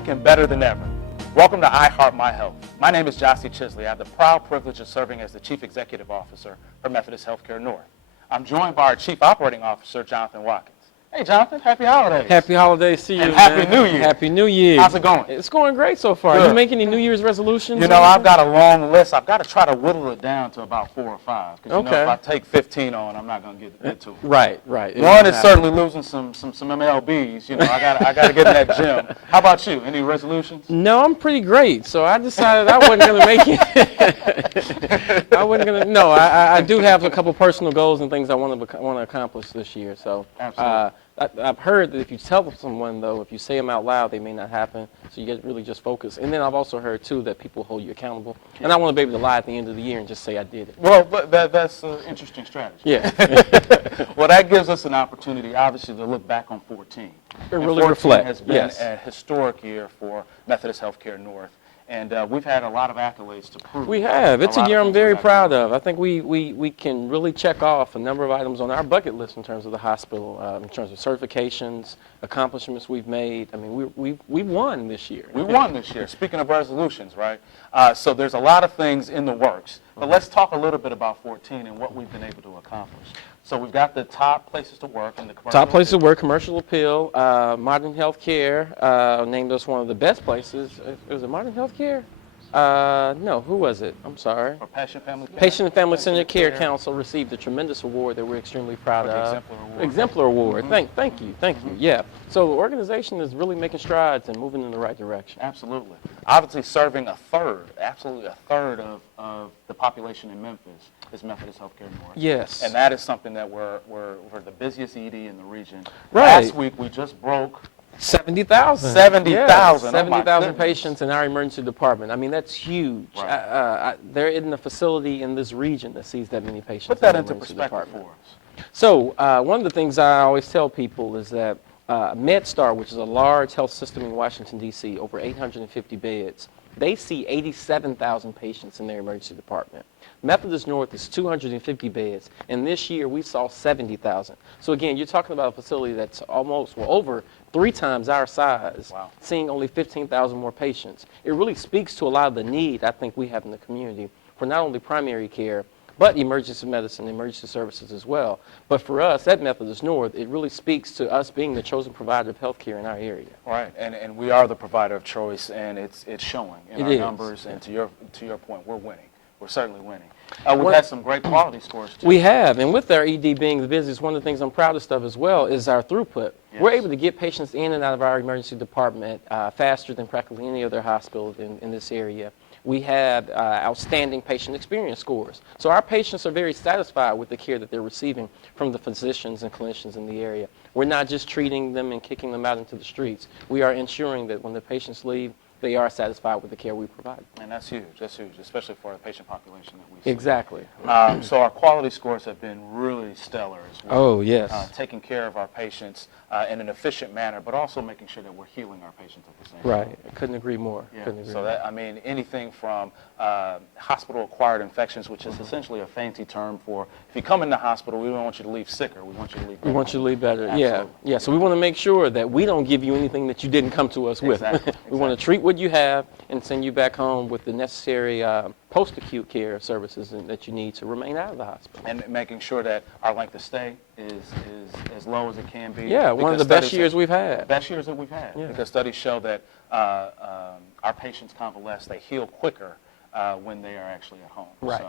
back and better than ever. Welcome to I Heart My Health. My name is Gyasi Chisley. I have the proud privilege of serving as the Chief Executive Officer for Methodist Healthcare North. I'm joined by our Chief Operating Officer, Jonathan Watkins. Hey, Jonathan, happy holidays. Happy holidays to you, and Happy New Year. Happy New Year. How's it going? It's going great so far. Good. You make any New Year's resolutions? You know, I've got a long list. I've got to try to whittle it down to about 4 or 5. Because, you know, if I take 15 on, I'm not going to get to it. Right. One is certainly losing some MLBs. You know, I got to get in that gym. How about you? Any resolutions? No, I'm pretty great. So I decided I wasn't going to make it. No, I do have a couple personal goals and things I want to accomplish this year. So Absolutely. I've heard that if you tell someone, though, if you say them out loud, they may not happen. So you get really just focused. And then I've also heard, too, that people hold you accountable. And I want to be able to lie at the end of the year and just say I did it. Well, but that's an interesting strategy. Yeah. Well, that gives us an opportunity, obviously, to look back on 14. It And really 14 reflect. has been a historic year for Methodist Healthcare North. And we've had a lot of accolades to prove. We have. It's a year I'm very proud of. I think we can really check off a number of items on our bucket list in terms of the hospital, in terms of certifications, accomplishments we've made. I mean, we won this year. We won this year. Speaking of resolutions, right? So there's a lot of things in the works. But let's talk a little bit about 14 and what we've been able to accomplish. So we've got the top places to work in the commercial. Top places to work, commercial appeal, Modern Healthcare named us one of the best places. Was it Modern Healthcare? No, who was it? I'm sorry. For Patient Family Care. Patient and Family Centered Care Council received a tremendous award that we're extremely proud of. Exemplar Award. Thank you. Yeah. So the organization is really making strides and moving in the right direction. Absolutely. Obviously serving absolutely a third of the population in Memphis is Methodist Healthcare North. Yes. And that is something that we're the busiest ED in the region. Right. Last week we just broke 70,000. 70,000. 70,000 patients in our emergency department. I mean, that's huge. Right. There isn't a facility in this region that sees that many patients. Put that into perspective for us. So one of the things I always tell people is that MedStar, which is a large health system in Washington, D.C., over 850 beds, they see 87,000 patients in their emergency department. Methodist North is 250 beds, and this year we saw 70,000. So again, you're talking about a facility that's over 3 times our size, seeing only 15,000 more patients. It really speaks to a lot of the need I think we have in the community for not only primary care, but emergency medicine, emergency services as well. But for us at Methodist North, it really speaks to us being the chosen provider of health care in our area. Right, and we are the provider of choice, and it's showing in our numbers. And to your point, we're winning. We're certainly winning. We've had some great quality scores, too. We have, and with our ED being the busiest, one of the things I'm proudest of as well is our throughput. Yes. We're able to get patients in and out of our emergency department faster than practically any other hospital in this area. We have outstanding patient experience scores. So our patients are very satisfied with the care that they're receiving from the physicians and clinicians in the area. We're not just treating them and kicking them out into the streets. We are ensuring that when the patients leave, they are satisfied with the care we provide. And that's huge, especially for the patient population that we see. Exactly. So our quality scores have been really stellar as well. Oh, yes. Taking care of our patients in an efficient manner, but also making sure that we're healing our patients at the same time. Right. I couldn't agree more. Anything from hospital-acquired infections, which is essentially a fancy term for if you come in the hospital, we don't want you to leave sicker. We want you to leave better. We want you to leave better. Absolutely. Yeah. So we want to make sure that we don't give you anything that you didn't come to us with. We want to treat what you have and send you back home with the necessary post-acute care services that you need to remain out of the hospital. And making sure that our length of stay is as low as it can be. Yeah, one of the best years we've had. Best years that we've had. Yeah. Because studies show that our patients convalesce, they heal quicker when they are actually at home. Right.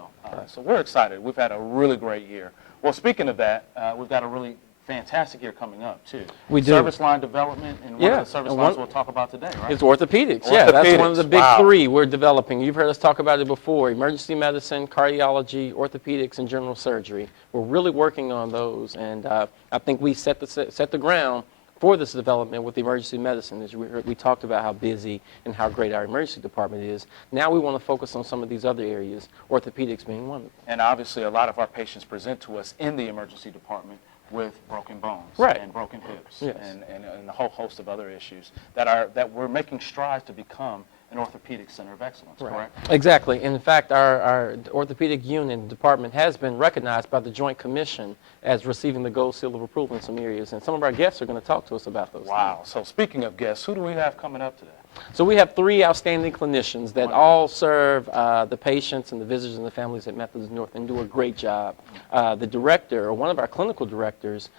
So we're excited. We've had a really great year. Well, speaking of that, we've got a really fantastic year coming up, too. We do. Service line development, and one of the service lines we'll talk about today, right? It's orthopedics. Yeah, that's one of the big 3 we're developing. You've heard us talk about it before. Emergency medicine, cardiology, orthopedics, and general surgery. We're really working on those, and I think we set the ground for this development with emergency medicine. As we talked about how busy and how great our emergency department is. Now we want to focus on some of these other areas, orthopedics being one of them. And obviously a lot of our patients present to us in the emergency department with broken bones and broken hips and a whole host of other issues that we're making strides to become an orthopedic center of excellence, correct? Exactly. In fact, our orthopedic unit and department has been recognized by the Joint Commission as receiving the gold seal of approval in some areas, and some of our guests are going to talk to us about those things. So speaking of guests, who do we have coming up today? So we have 3 outstanding clinicians that all serve the patients and the visitors and the families at Methodist North and do a great job. The director, or one of our clinical directors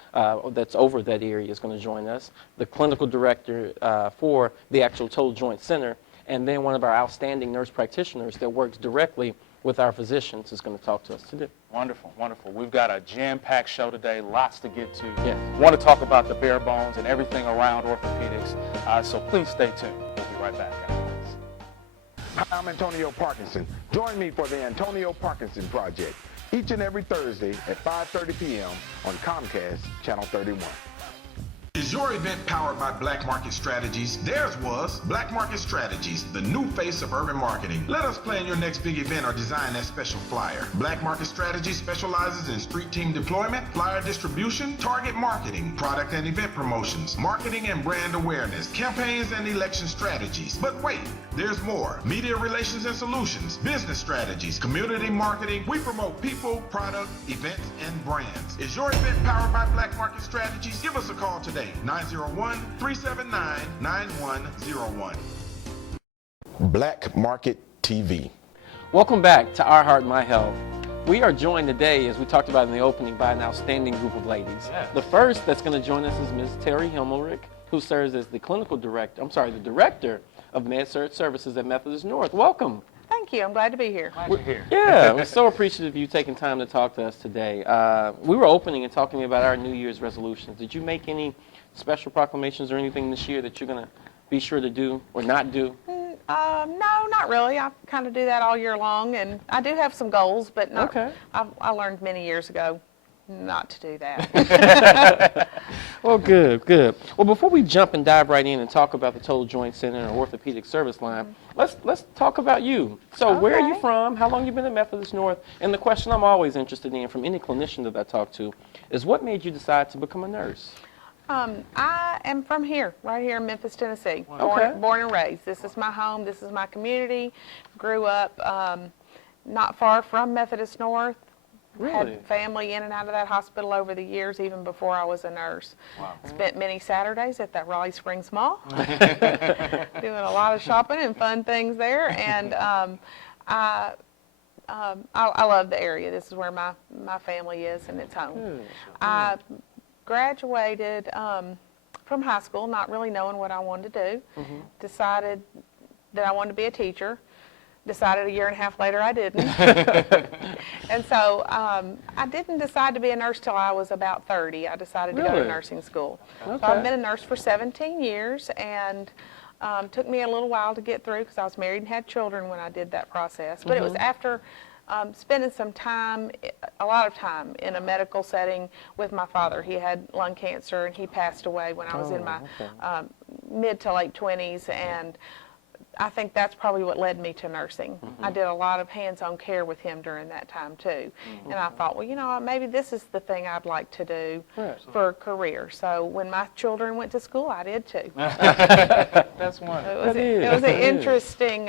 that's over that area is going to join us, the clinical director for the actual Total Joint Center, and then one of our outstanding nurse practitioners that works directly with our physicians is going to talk to us today. Wonderful, wonderful. We've got a jam-packed show today, lots to get to. Yes. Want to talk about the bare bones and everything around orthopedics, so please stay tuned. We'll be right back after this. Hi, I'm Antonio Parkinson. Join me for the Antonio Parkinson Project each and every Thursday at 5:30 p.m. on Comcast Channel 31. Is your event powered by Black Market Strategies? Theirs was Black Market Strategies, the new face of urban marketing. Let us plan your next big event or design that special flyer. Black Market Strategies specializes in street team deployment, flyer distribution, target marketing, product and event promotions, marketing and brand awareness, campaigns and election strategies. But wait, there's more. Media relations and solutions, business strategies, community marketing. We promote people, product, events, and brands. Is your event powered by Black Market Strategies? Give us a call today. 901-379-9101. Black Market TV. Welcome back to Our Heart, My Health. We are joined today, as we talked about in the opening, by an outstanding group of ladies. Yes. The first that's going to join us is Ms. Terry Himmelrich, who serves as the the director of Med-Surg Services at Methodist North. Welcome. Thank you. I'm glad to be here. Glad you're here. Yeah, we're so appreciative of you taking time to talk to us today. We were opening and talking about our New Year's resolutions. Did you make any special proclamations or anything this year that you're going to be sure to do or not do? No, not really. I kind of do that all year long, and I do have some goals, but not. Okay. I learned many years ago not to do that. Well, good, good. Well, before we jump and dive right in and talk about the Total Joint Center and orthopedic service line, let's talk about you. So where are you Okay. from? How long you been at Methodist North? And the question I'm always interested in from any clinician that I talk to is what made you decide to become a nurse? I am from here, right here in Memphis, Tennessee. Okay. Born and raised. This is my home. This is my community. Grew up not far from Methodist North. Really? Had family in and out of that hospital over the years, even before I was a nurse. Wow. Spent many Saturdays at that Raleigh Springs Mall, doing a lot of shopping and fun things there. And I love the area. This is where my family is, and it's home. Good. I graduated from high school, not really knowing what I wanted to do. Decided that I wanted to be a teacher. Decided a year and a half later I didn't. And so I didn't decide to be a nurse till I was about 30. I decided to go Really? to nursing school. Okay. So I've been a nurse for 17 years, and took me a little while to get through because I was married and had children when I did that process. But it was after spending some time, a lot of time in a medical setting with my father. He had lung cancer, and he passed away when I was in my mid to late 20s, and I think that's probably what led me to nursing. I did a lot of hands-on care with him during that time too. And I thought, well, you know what, maybe this is the thing I'd like to do for a career. So when my children went to school, I did too. That's wonderful. It was an interesting,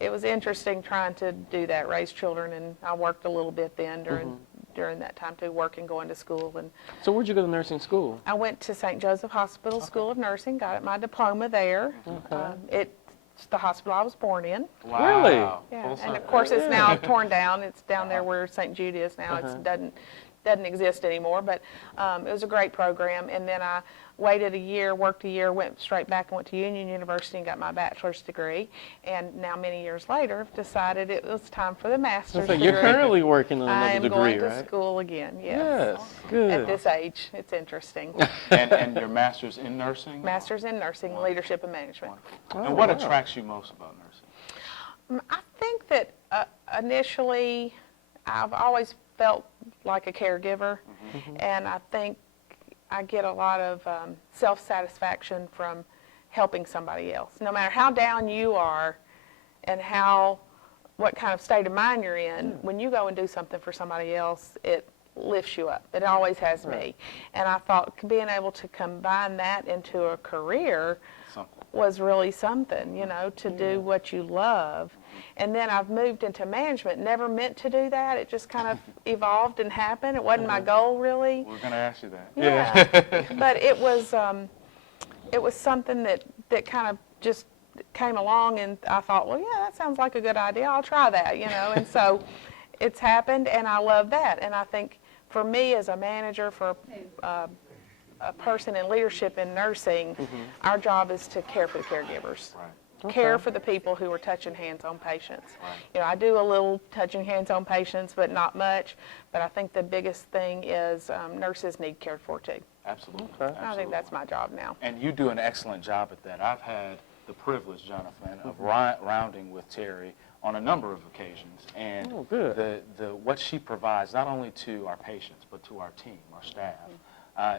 it was interesting trying to do that, raise children, and I worked a little bit then during that time too, working, going to school. And So where'd you go to nursing school? I went to St. Joseph Hospital School of Nursing, got my diploma there. It's the hospital I was born in. Wow. Really? Yeah, Full and circle. of course it's now torn down. It's down there where St. Jude is now. It doesn't exist anymore, but it was a great program. And then I waited a year, worked a year, went straight back and went to Union University and got my bachelor's degree. And now many years later, I've decided it was time for the master's So degree. you're currently working on I another am degree, going to right? school again, Yes, yes. good. At this age, it's interesting. And your master's in nursing? Master's in nursing, leadership and management. And what attracts you most about nursing? I think that initially I've always felt like a caregiver, and I think I get a lot of self-satisfaction from helping somebody else. No matter how down you are and what kind of state of mind you're in, when you go and do something for somebody else, it lifts you up. It always has me. And I thought being able to combine that into a career was really something, you know, to do what you love. And then I've moved into management, never meant to do that. It just kind of evolved and happened. It wasn't my goal, really. We're going to ask you that. Yeah. But it was something that kind of just came along, and I thought, well, yeah, that sounds like a good idea. I'll try that, you know. And so it's happened, and I love that. And I think for me as a manager, for a person in leadership in nursing, our job is to care for the caregivers. Right. Care for the people who are touching hands on patients. You know, I do a little touching hands on patients, but not much. But I think the biggest thing is nurses need cared for too. Absolutely. I think that's my job now. And you do an excellent job at that. I've had the privilege, Jonathan, of rounding with Terry on a number of occasions. And what she provides, not only to our patients, but to our team, our staff,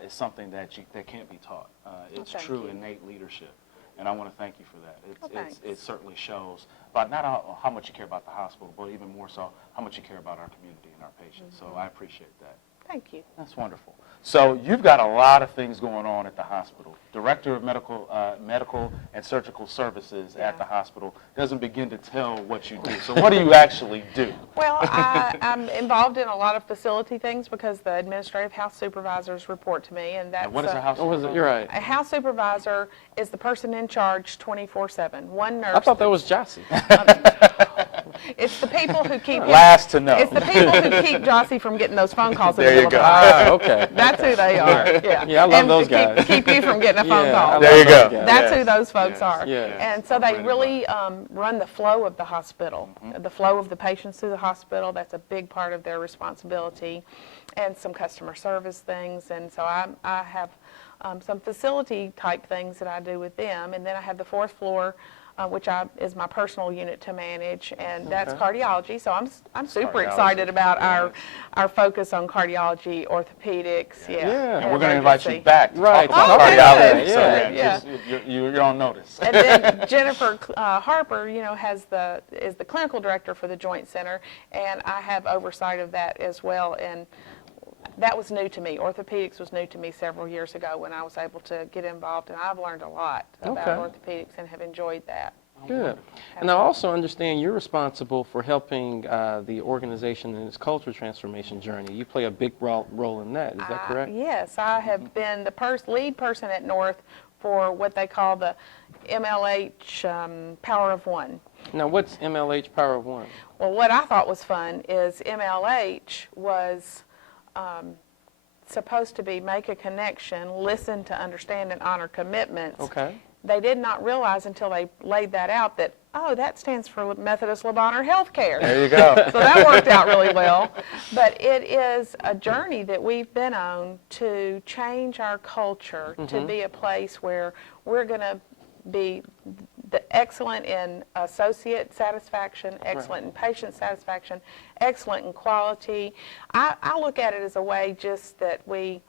is something that can't be taught. It's true innate leadership. And I want to thank you for that. It certainly shows, but not how much you care about the hospital, but even more so how much you care about our community and our patients. So I appreciate that. Thank you. That's wonderful. So you've got a lot of things going on at the hospital. Director of Medical and Surgical Services at the hospital doesn't begin to tell what you do. So what do you actually do? Well, I'm involved in a lot of facility things because the administrative house supervisors report to me, and that's What is a house supervisor? You're right. a house supervisor is the person in charge 24/7. One nurse. I thought that was Gyasi. It's the people who keep Last to know. It's the people who keep Gyasi from getting those phone calls. There you go. Okay. That's who they are. Yeah. Yeah, I love and those to guys. Keep you from getting a phone call. There you go. That's who those folks are. Yeah. And so they really run the flow of the hospital, the flow of the patients through the hospital. That's a big part of their responsibility, and some customer service things. And so I have some facility type things that I do with them. And then I have the fourth floor, which is my personal unit to manage, and that's cardiology. So I'm super excited about our focus on cardiology, orthopedics. And we're going to invite you back to Right. talk about Okay, cardiology. good. So you're on notice. And then Jennifer Harper, you know, is the clinical director for the Joint Center, and I have oversight of that as well. And that was new to me. Orthopedics was new to me several years ago when I was able to get involved, and I've learned a lot about orthopedics and have enjoyed that. Good. And I also understand you're responsible for helping the organization in its culture transformation journey. You play a big role in that. Is that correct? Yes, I have been the lead person at North for what they call the MLH Power of One. Now, what's MLH Power of One? Well, what I thought was fun is MLH was supposed to be make a connection, listen to understand and honor commitments. Okay. They did not realize until they laid that out that, oh, that stands for Methodist Le Bonheur Healthcare. There you go. So that worked out really well. But it is a journey that we've been on to change our culture to be a place where we're going to be excellent in associate satisfaction, excellent in patient satisfaction, excellent in quality. I look at it as a way just that we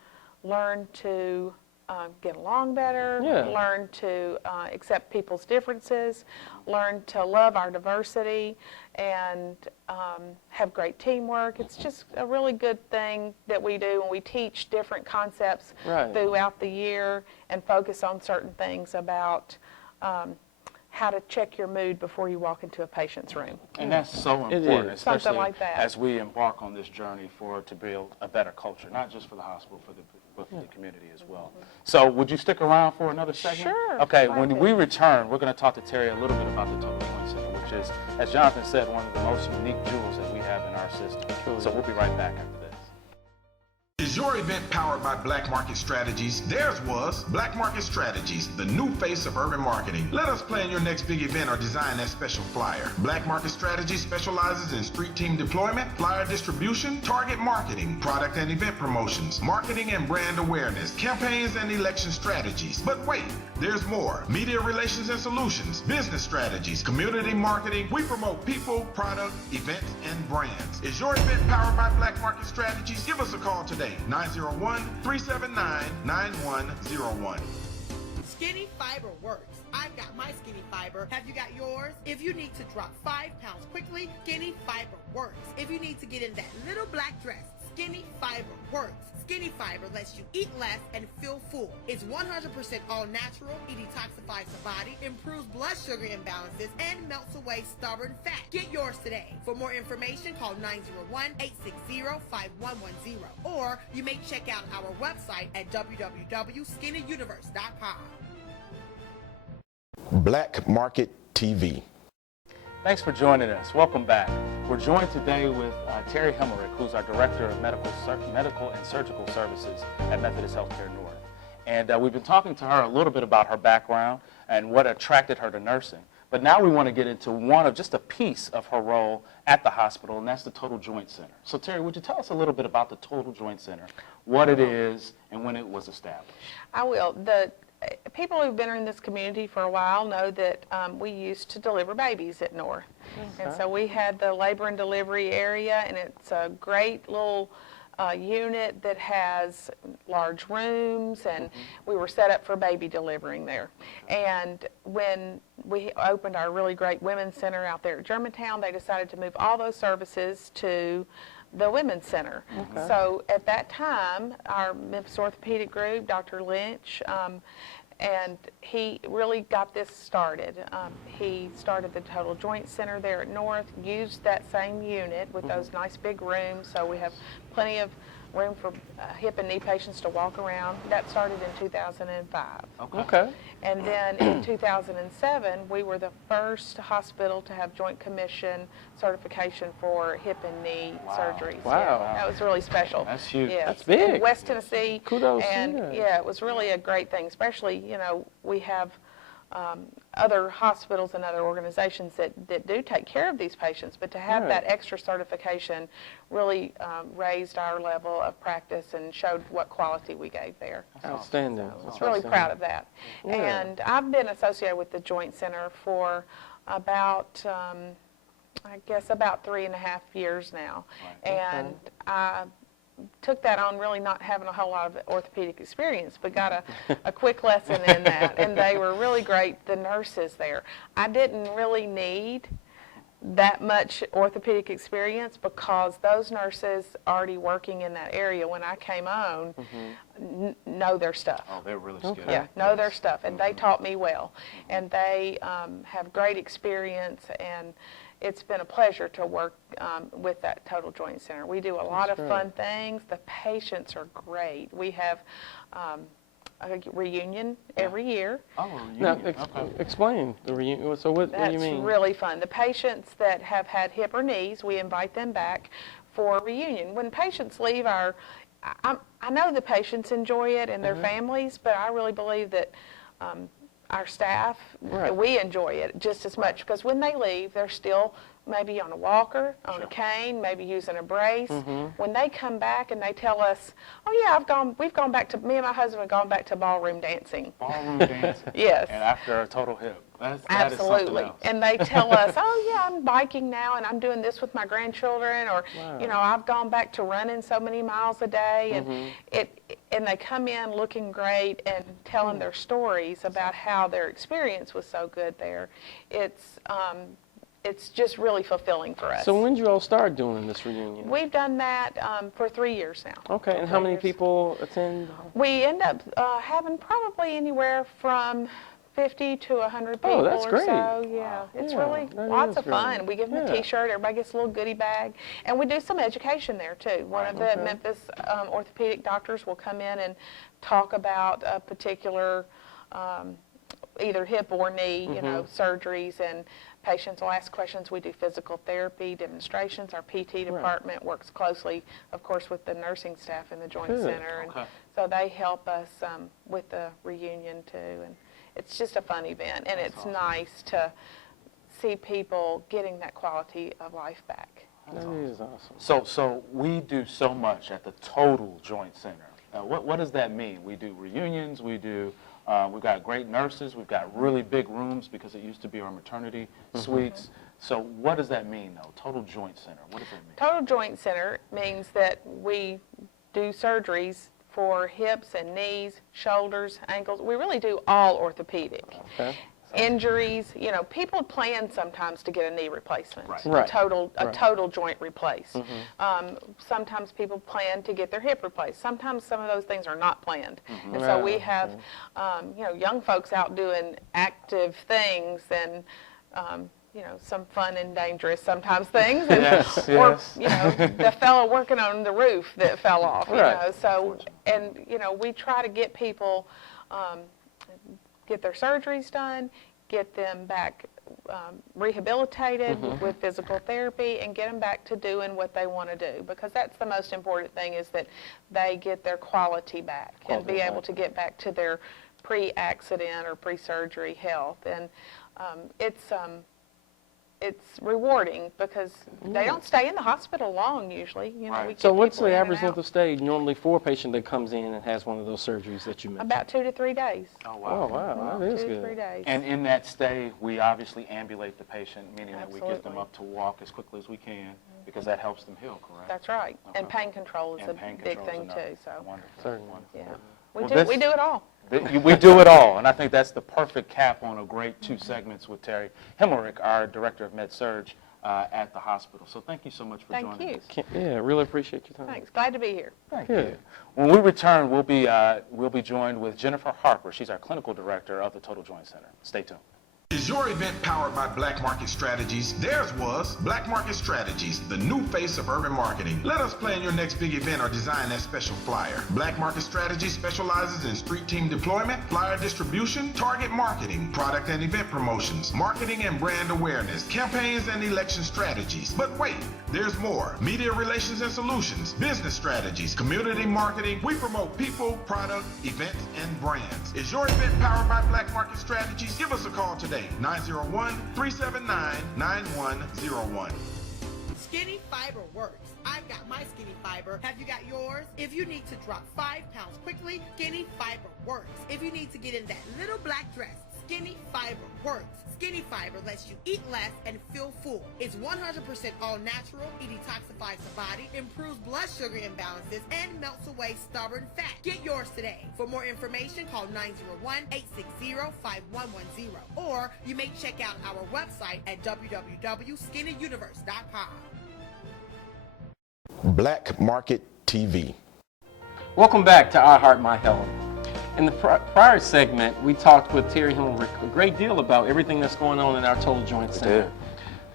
learn to get along better, learn to accept people's differences, learn to love our diversity, and have great teamwork. It's just a really good thing that we do, and we teach different concepts throughout the year and focus on certain things about how to check your mood before you walk into a patient's room. And that's so important, especially something like that. as we embark on this journey to build a better culture, not just for the hospital, but for the community as well. So would you stick around for another segment? Sure. Okay, when we return, we're going to talk to Terry a little bit about the Total Joint Center, which is, as Jonathan said, one of the most unique jewels that we have in our system. So we'll be right back after this. Is your event powered by Black Market Strategies? Theirs was Black Market Strategies, the new face of urban marketing. Let us plan your next big event or design that special flyer. Black Market Strategies specializes in street team deployment, flyer distribution, target marketing, product and event promotions, marketing and brand awareness, campaigns and election strategies. But wait, there's more. Media relations and solutions, business strategies, community marketing. We promote people, product, events, and brands. Is your event powered by Black Market Strategies? Give us a call today. 901-379-9101. Skinny Fiber works. I've got my Skinny Fiber. Have you got yours? If you need to drop 5 pounds quickly, Skinny Fiber works. If you need to get in that little black dress, Skinny Fiber works. Skinny Fiber lets you eat less and feel full. It's 100% all natural. It detoxifies the body, improves blood sugar imbalances, and melts away stubborn fat. Get yours today. For more information, call 901-860-5110. Or you may check out our website at www.skinnyuniverse.com. Black Market TV. Thanks for joining us. Welcome back. We're joined today with Terry Hemmerick, who's our Director of Medical and Surgical Services at Methodist Healthcare North. And we've been talking to her a little bit about her background and what attracted her to nursing. But now we want to get into one of just a piece of her role at the hospital, and that's the Total Joint Center. So Terry, would you tell us a little bit about the Total Joint Center, what it is, and when it was established? I will. The people who've been in this community for a while know that we used to deliver babies at North. And so we had the labor and delivery area, and it's a great little unit that has large rooms, and we were set up for baby delivering there. And when we opened our really great women's center out there at Germantown, they decided to move all those services to the Women's Center. So at that time, our Memphis Orthopedic group, Dr. Lynch, and he really got this started. He started the Total Joint Center there at North, used that same unit with those nice big rooms, so we have plenty of room for hip and knee patients to walk around. That started in 2005. Okay. And then in 2007, we were the first hospital to have Joint Commission certification for hip and knee surgeries. Wow. Yeah, that was really special. That's huge. Yeah. That's big. In West Tennessee. Kudos to And you. yeah, it was really a great thing, especially, you know, we have other hospitals and other organizations that do take care of these patients, but to have Right. that extra certification really raised our level of practice and showed what quality we gave there. Outstanding. I was really proud of that. Yeah. And I've been associated with the Joint Center for about, I guess, about 3.5 years now. And I took that on really not having a whole lot of orthopedic experience, but got a quick lesson in that. And they were really great, the nurses there. I didn't really need that much orthopedic experience because those nurses already working in that area when I came on know their stuff. Oh, they're really skilled. Yeah, know their stuff, and they taught me well. And they have great experience, and it's been a pleasure to work with that Total Joint Center. We do a lot of fun things. The patients are great. We have a reunion every year. Oh, Now, okay. explain the reunion. So what do you mean? That's really fun. The patients that have had hip or knees, we invite them back for a reunion. When patients leave I know the patients enjoy it and their families, but I really believe that our staff, we enjoy it just as much, because when they leave, they're still maybe on a walker, on a cane, maybe using a brace. When they come back and they tell us, oh yeah, we've gone back to, me and my husband have gone back to ballroom dancing. Ballroom dancing. Yes. And after a total hip. That is Absolutely. something else. And they tell us, oh yeah, I'm biking now and I'm doing this with my grandchildren, or you know, I've gone back to running so many miles a day, and and they come in looking great and telling their stories about how their experience was so good there. It's just really fulfilling for us. So when did you all start doing this reunion? We've done that for 3 years now. Okay, and how many people attend? We end up having probably anywhere from 50 to 100 people that's or great. so. Yeah, it's really that lots is of fun. great. We give them a Yeah. T-shirt. Everybody gets a little goodie bag, and we do some education there too. One of the Memphis orthopedic doctors will come in and talk about a particular either hip or knee, you know, surgeries, and patients will ask questions. We do physical therapy demonstrations. Our PT department works closely, of course, with the nursing staff in the Joint Center, and so they help us with the reunion too. And it's just a fun event, and it's nice to see people getting that quality of life back. That is awesome. So we do so much at the Total Joint Center. What does that mean? We do reunions, we've got great nurses, we've got really big rooms because it used to be our maternity suites. So what does that mean though, Total Joint Center? What does that mean? Total Joint Center means that we do surgeries for hips and knees, shoulders, ankles. We really do all orthopedic. Okay. Injuries, you know, people plan sometimes to get a knee replacement, Right. a total joint replace. Sometimes people plan to get their hip replaced. Sometimes some of those things are not planned. And so we have, you know, young folks out doing active things and, you know, some fun and dangerous sometimes things. And, or, you know, the fellow working on the roof that fell off, you know. So, and, you know, we try to get people, get their surgeries done, get them back rehabilitated with physical therapy and get them back to doing what they want to do, because that's the most important thing, is that they get their quality back and be able to get back to their pre-accident or pre-surgery health. And it's rewarding because they don't stay in the hospital long usually. You know, we So get what's people the in and average length out. of stay normally for a patient that comes in and has one of those surgeries that you mentioned? About 2 to 3 days. Oh, Oh, wow, that is 2 to good. 3 days. And in that stay, we obviously ambulate the patient, meaning that we get them Absolutely. up to walk as quickly as we can, because that helps them heal, correct? That's right. And Okay. pain control is And a pain big control's thing another. too. So Wonderful. Certainly. yeah, Well, we do it all. We do it all, and I think that's the perfect cap on a great 2 segments with Terry Hemmerich, our Director of Med Surg at the hospital. So thank you so much for Thank joining you. us. Yeah, really appreciate your time. Thanks. Glad to be here. Thank Good. you. When we return, we'll be joined with Jennifer Harper. She's our Clinical Director of the Total Joint Center. Stay tuned. Is your event powered by Black Market Strategies? Theirs was Black Market Strategies, the new face of urban marketing. Let us plan your next big event or design that special flyer. Black Market Strategies specializes in street team deployment, flyer distribution, target marketing, product and event promotions, marketing and brand awareness, campaigns and election strategies. But wait, there's more. Media relations and solutions, business strategies, community marketing. We promote people, product, events, and brands. Is your event powered by Black Market Strategies? Give us a call today. 901-379-9101. Skinny fiber works. I've got my skinny fiber. Have you got yours? If you need to drop 5 pounds quickly, skinny fiber works. If you need to get in that little black dress, skinny fiber works. Skinny fiber lets you eat less and feel full. It's 100% all natural. It detoxifies the body, improves blood sugar imbalances, and melts away stubborn fat. Get yours today. For more information, call 901-860-5110. Or you may check out our website at www.skinnyuniverse.com. Black Market TV. Welcome back to I Heart My Health. In the prior segment, we talked with Terry Hemmerich a great deal about everything that's going on in our Total Joint Center.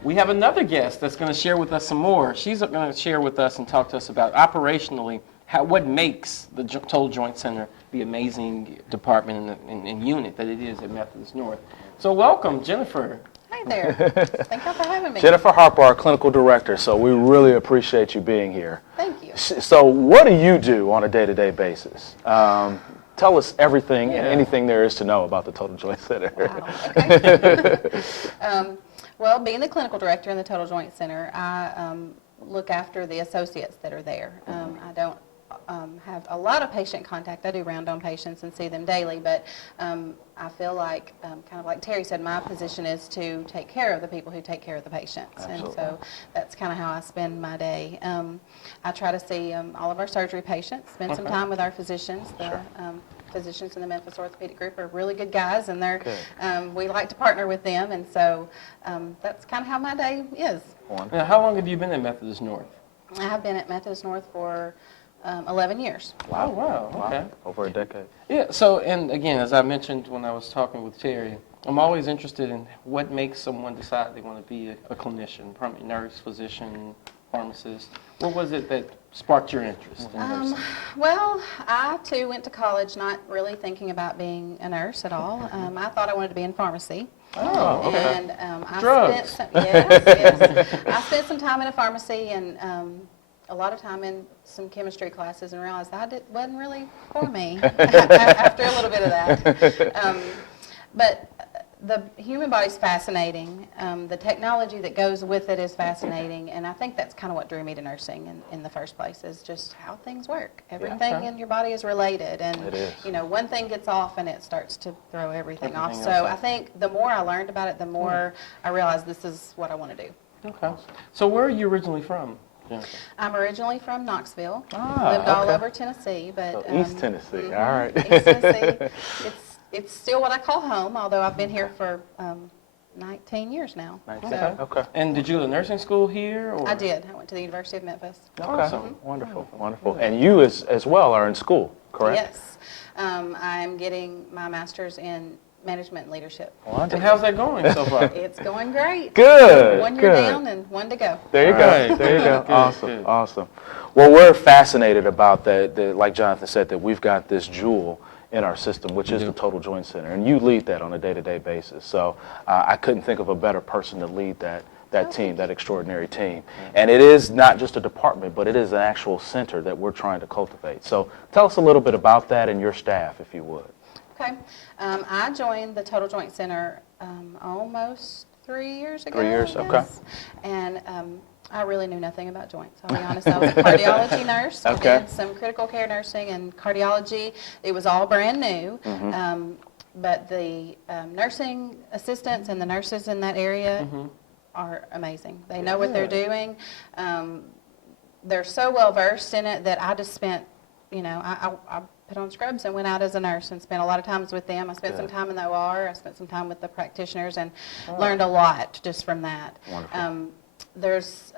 We have another guest that's going to share with us some more. She's going to share with us and talk to us about operationally what makes the Total Joint Center the amazing department and unit that it is at Methodist North. So welcome, Jennifer. Hi there. Thank you for having me. Jennifer Harper, our Clinical Director. So we really appreciate you being here. Thank you. So what do you do on a day-to-day basis? Tell us everything and anything there is to know about the Total Joint Center. Wow. Okay. Well, being the clinical director in the Total Joint Center, I look after the associates that are there. I don't have a lot of patient contact. I do round on patients and see them daily, but I feel like, kind of like Terry said, my position is to take care of the people who take care of the patients. Absolutely. And so that's kind of how I spend my day. I try to see all of our surgery patients, spend some time with our physicians. The physicians in the Memphis Orthopedic group are really good guys, and they're we like to partner with them, and so that's kind of how my day is. Now, how long have you been at Methodist North? I have been at Methodist North for 11 years. Wow, wow, okay. Over a decade. Yeah, so, and again, as I mentioned when I was talking with Terry, I'm always interested in what makes someone decide they want to be a clinician, primary nurse, physician, pharmacist. What was it that sparked your interest in nursing? Well, I too went to college not really thinking about being a nurse at all. I thought I wanted to be in pharmacy. Oh, okay. And I Drugs. spent some, yes. I spent some time in a pharmacy and a lot of time in some chemistry classes and realized that wasn't really for me after a little bit of that. But the human body's fascinating. The technology that goes with it is fascinating, and I think that's kind of what drew me to nursing in the first place, is just how things work. Everything in your body is related, and It is. you know, one thing gets off and it starts to throw everything off. Everything So else I think the more I learned about it, the more I realized this is what I want to do. Okay. So where are you originally from, Jennifer? I'm originally from Knoxville. Ah, Lived all okay. over Tennessee, but So East Tennessee, all right. East Tennessee. It's still what I call home, although I've been here for 19 years now. So Okay. And did you go to nursing school here? Or? I did. I went to the University of Memphis. Okay. Awesome. Wonderful, wonderful. And you as well are in school, correct? Yes. I'm getting my master's in management and leadership. And how's that going so far? It's going great. Good. One year good. down and one to go. There you All go. right. There you go. Good, Awesome. good. Awesome. Well, we're fascinated about that. Like Jonathan said, that we've got this jewel in our system, which is the Total Joint Center, and you lead that on a day-to-day basis. So I couldn't think of a better person to lead that team, that extraordinary team. And it is not just a department, but it is an actual center that we're trying to cultivate. So tell us a little bit about that and your staff, if you would. Okay. I joined the Total Joint Center almost 3 years ago. 3 years, I okay. guess. And I really knew nothing about joints. I'll be honest. I was a cardiology nurse. I Okay. did some critical care nursing and cardiology. It was all brand new. But the nursing assistants and the nurses in that area are amazing. They know what they're doing. They're so well versed in it that I just spent, I put on scrubs and went out as a nurse and spent a lot of times with them. I spent some time in the OR. I spent some time with the practitioners and learned a lot just from that. Wonderful. There's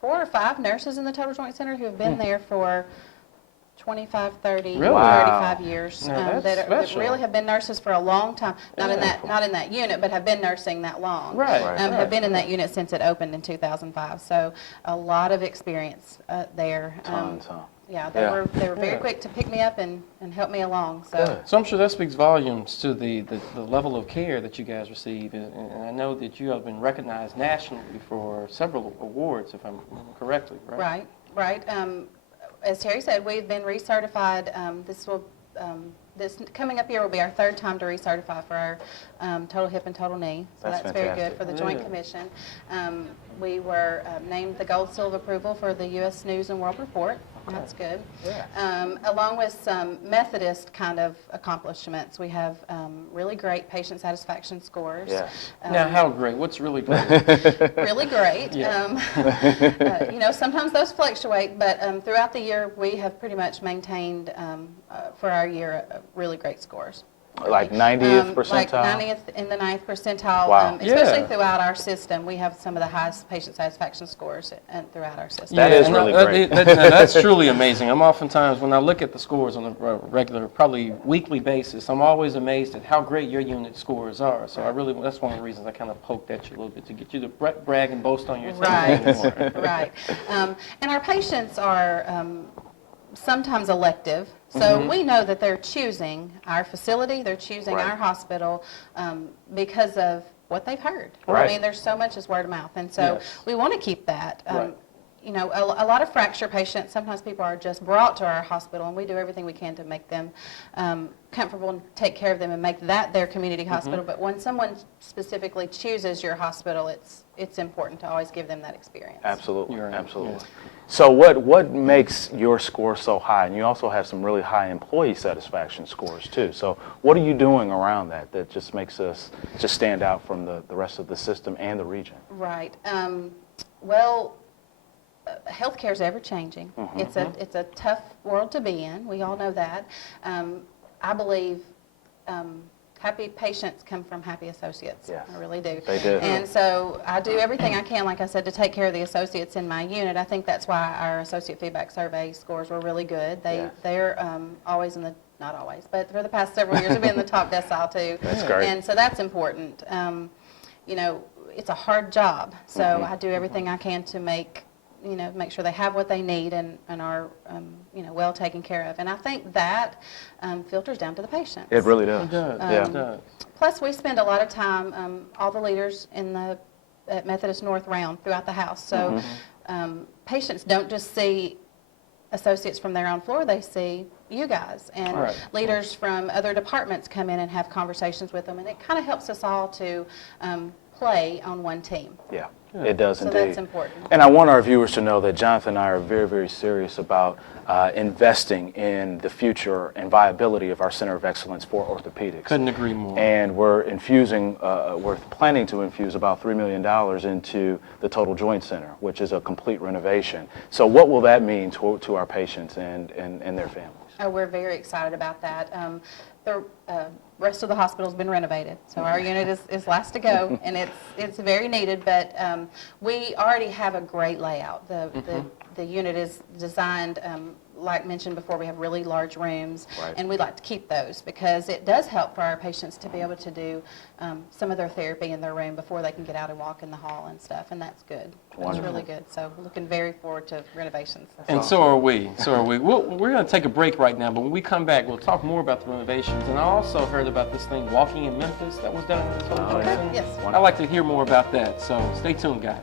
4 or 5 nurses in the Total Joint Center who have been there for 25, 30, Really? 35 years. Now, that's that special. really have been nurses for a long time. Not in that unit, but have been nursing that long. Right. Have been in that unit since it opened in 2005. So a lot of experience there. Tons, huh? Yeah, they were very quick to pick me up and help me along. So. Good. So I'm sure that speaks volumes to the level of care that you guys receive, and I know that you have been recognized nationally for several awards, if I'm correctly, right? Right. As Terry said, we've been recertified. This coming up year will be our 3rd time to recertify for our total hip and total knee. So That's very good fantastic. for the Joint Commission. We were named the Gold Seal of Approval for the U.S. News and World Report. That's good. Along with some Methodist kind of accomplishments, we have really great patient satisfaction scores. Yes. Now, how great? What's really great? Really great. Yeah. Sometimes those fluctuate, but throughout the year we have pretty much maintained for our year really great scores. Like 90th percentile? Like 90th in the 9th percentile. Wow. Especially Yeah. throughout our system. We have some of the highest patient satisfaction scores throughout our system. That is and really great. Now, that's truly amazing. I'm oftentimes, when I look at the scores on a regular, probably weekly basis, I'm always amazed at how great your unit scores are. So that's one of the reasons I kind of poked at you a little bit, to get you to brag and boast on your team a little more. Right. And our patients are sometimes elective. So we know that they're choosing our facility, they're choosing our hospital because of what they've heard. Right. I mean, there's so much as word of mouth. And so we want to keep that. Right. A lot of fracture patients, sometimes people are just brought to our hospital, and we do everything we can to make them comfortable and take care of them and make that their community hospital. But when someone specifically chooses your hospital, it's important to always give them that experience. Absolutely, You're right. absolutely. Yes. So what makes your score so high? And you also have some really high employee satisfaction scores too. So what are you doing around that just makes us just stand out from the rest of the system and the region? Right. Well, healthcare is ever changing. It's a tough world to be in. We all know that. I believe happy patients come from happy associates. Yes. I really do. They do. And so I do everything I can, like I said, to take care of the associates in my unit. I think that's why our associate feedback survey scores were really good. They're always in the, not always, but for the past several years have been in the top decile too. That's great. And so that's important. It's a hard job. So I do everything I can to make sure they have what they need and are, well taken care of. And I think that filters down to the patients. It really does. It does. Yeah. It does. Plus, we spend a lot of time, all the leaders at Methodist North round throughout the house. So patients don't just see associates from their own floor, they see you guys. And Right. leaders from other departments come in and have conversations with them. And it kind of helps us all to play on one team. Yeah, it does So indeed. that's important. And I want our viewers to know that Jonathan and I are very, very serious about investing in the future and viability of our Center of Excellence for Orthopedics. Couldn't agree more. And we're planning to infuse about $3 million into the Total Joint Center, which is a complete renovation. So what will that mean to our patients and their families? Oh, we're very excited about that. rest of the hospital's been renovated, so our unit is last to go, and it's very needed, but we already have a great layout. The unit is designed, like mentioned before, we have really large rooms, and we like to keep those because it does help for our patients to be able to do some of their therapy in their room before they can get out and walk in the hall and stuff, and that's good. That's really good. So we're looking very forward to renovations. And so are we. So are we. We're going to take a break right now, but when we come back, we'll talk more about the renovations. And I also heard about this thing, Walking in Memphis, that was done in the Total Joint Center. Yes. I'd like to hear more about that. So stay tuned, guys.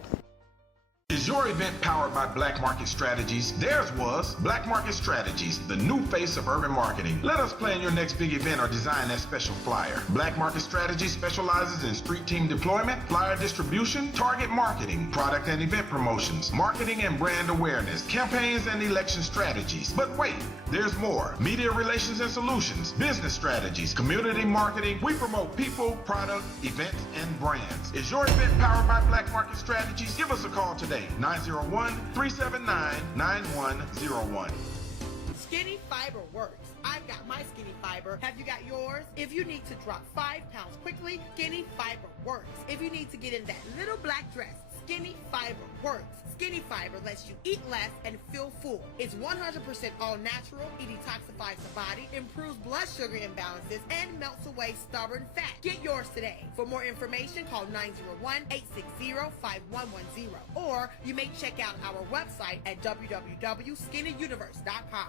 Is your event powered by Black Market Strategies? Theirs was Black Market Strategies, the new face of urban marketing. Let us plan your next big event or design that special flyer. Black Market Strategies specializes in street team deployment, flyer distribution, target marketing, product and event promotions, marketing and brand awareness, campaigns and election strategies. But wait, there's more. Media relations and solutions, business strategies, community marketing. We promote people, product, events, and brands. Is your event powered by Black Market Strategies? Give us a call today. 901-379-9101. Skinny Fiber works. I've got my Skinny Fiber. Have you got yours? If you need to drop 5 pounds quickly, Skinny Fiber works. If you need to get in that little black dress, Skinny Fiber works. Skinny Fiber lets you eat less and feel full. It's 100% all natural. It detoxifies the body, improves blood sugar imbalances, and melts away stubborn fat. Get yours today. For more information, call 901-860-5110. Or you may check out our website at www.skinnyuniverse.com.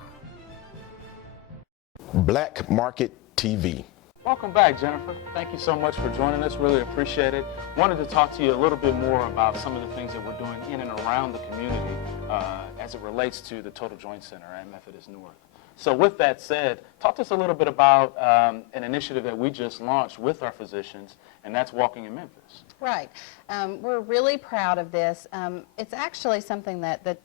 Black Market TV. Welcome back, Jennifer. Thank you so much for joining us. Really appreciate it. Wanted to talk to you a little bit more about some of the things that we're doing in and around the community as it relates to the Total Joint Center at Methodist North. So with that said, talk to us a little bit about an initiative that we just launched with our physicians, and that's Walking in Memphis. Right. We're really proud of this. It's actually something that the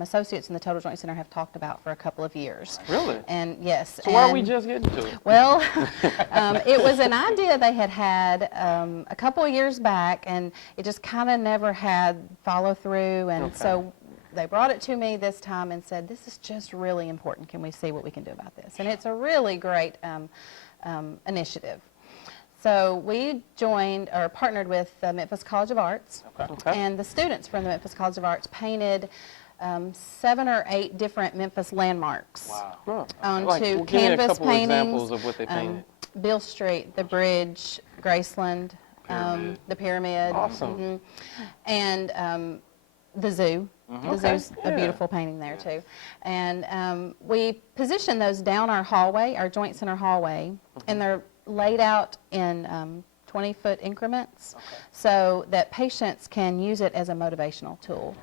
associates in the Total Joint Center have talked about for a couple of years. Really? And yes. So why are we just getting to it? Well, it was an idea they had a couple of years back, and it just kind of never had follow through, and so they brought it to me this time and said, this is just really important. Can we see what we can do about this? And it's a really great initiative. So we joined or partnered with the Memphis College of Arts, and the students from the Memphis College of Arts painted 7 or 8 different Memphis landmarks onto give me a canvas couple paintings. examples of what they painted. Beale Street, the bridge, Graceland, the pyramid. Awesome. And the zoo. The zoo's a beautiful painting there too. And we position those down our hallway, our joint center hallway, and they're laid out in 20-foot increments so that patients can use it as a motivational tool.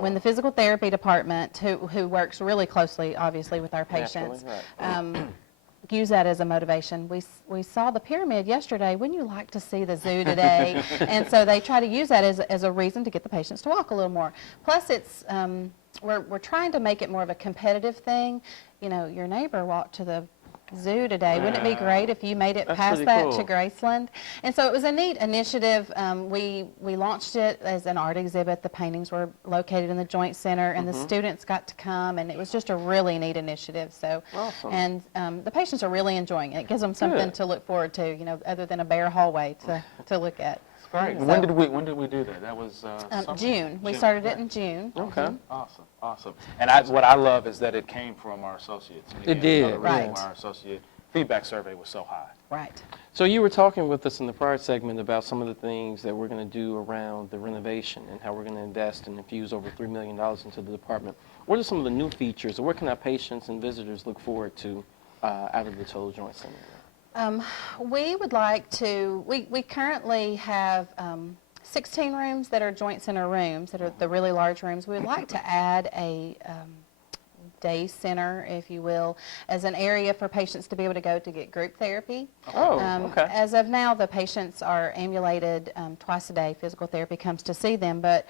When the physical therapy department, who works really closely, obviously, with our patients, use that as a motivation. We saw the pyramid yesterday. Wouldn't you like to see the zoo today? And so they try to use that as a reason to get the patients to walk a little more. Plus, it's we're trying to make it more of a competitive thing. You know, your neighbor walked to the zoo today. Wouldn't it be great if you made it past that to Graceland? And so it was a neat initiative. We launched it as an art exhibit. The paintings were located in the Joint Center, and the students got to come, and it was just a really neat initiative. So, and the patients are really enjoying it. It gives them something to look forward to, you know, other than a bare hallway to look at. Great. So, when did we do that? That was June. We started it in June. Okay. Awesome. And what I love is that it came from our associates. And It did. The reason why our associate feedback survey was so high. Right. So you were talking with us in the prior segment about some of the things that we're going to do around the renovation and how we're going to invest and infuse over $3 million into the department. What are some of the new features, or what can our patients and visitors look forward to out of the Total Joint Center? We would like to, we currently have 16 rooms that are Joint Center rooms, that are the really large rooms. We would like to add a day center, if you will, as an area for patients to be able to go to get group therapy. As of now, the patients are ambulated twice a day. Physical therapy comes to see them, but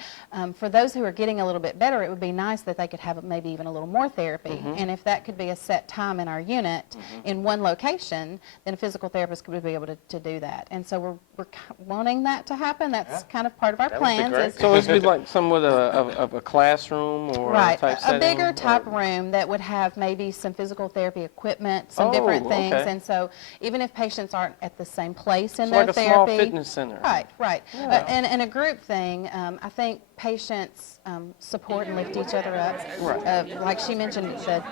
for those who are getting a little bit better, it would be nice that they could have maybe even a little more therapy. And if that could be a set time in our unit in one location, then a physical therapist could be able to do that. And so we're wanting that to happen. That's kind of part of our plans. So it's be like somewhat of a classroom or type setting? A bigger type room room that would have maybe some physical therapy equipment, some different things. Okay. And so even if patients aren't at the same place in It's their like a therapy. small fitness center. Right, right. Yeah. And a group thing, I think patients support and lift each other up. Right. Like she mentioned, the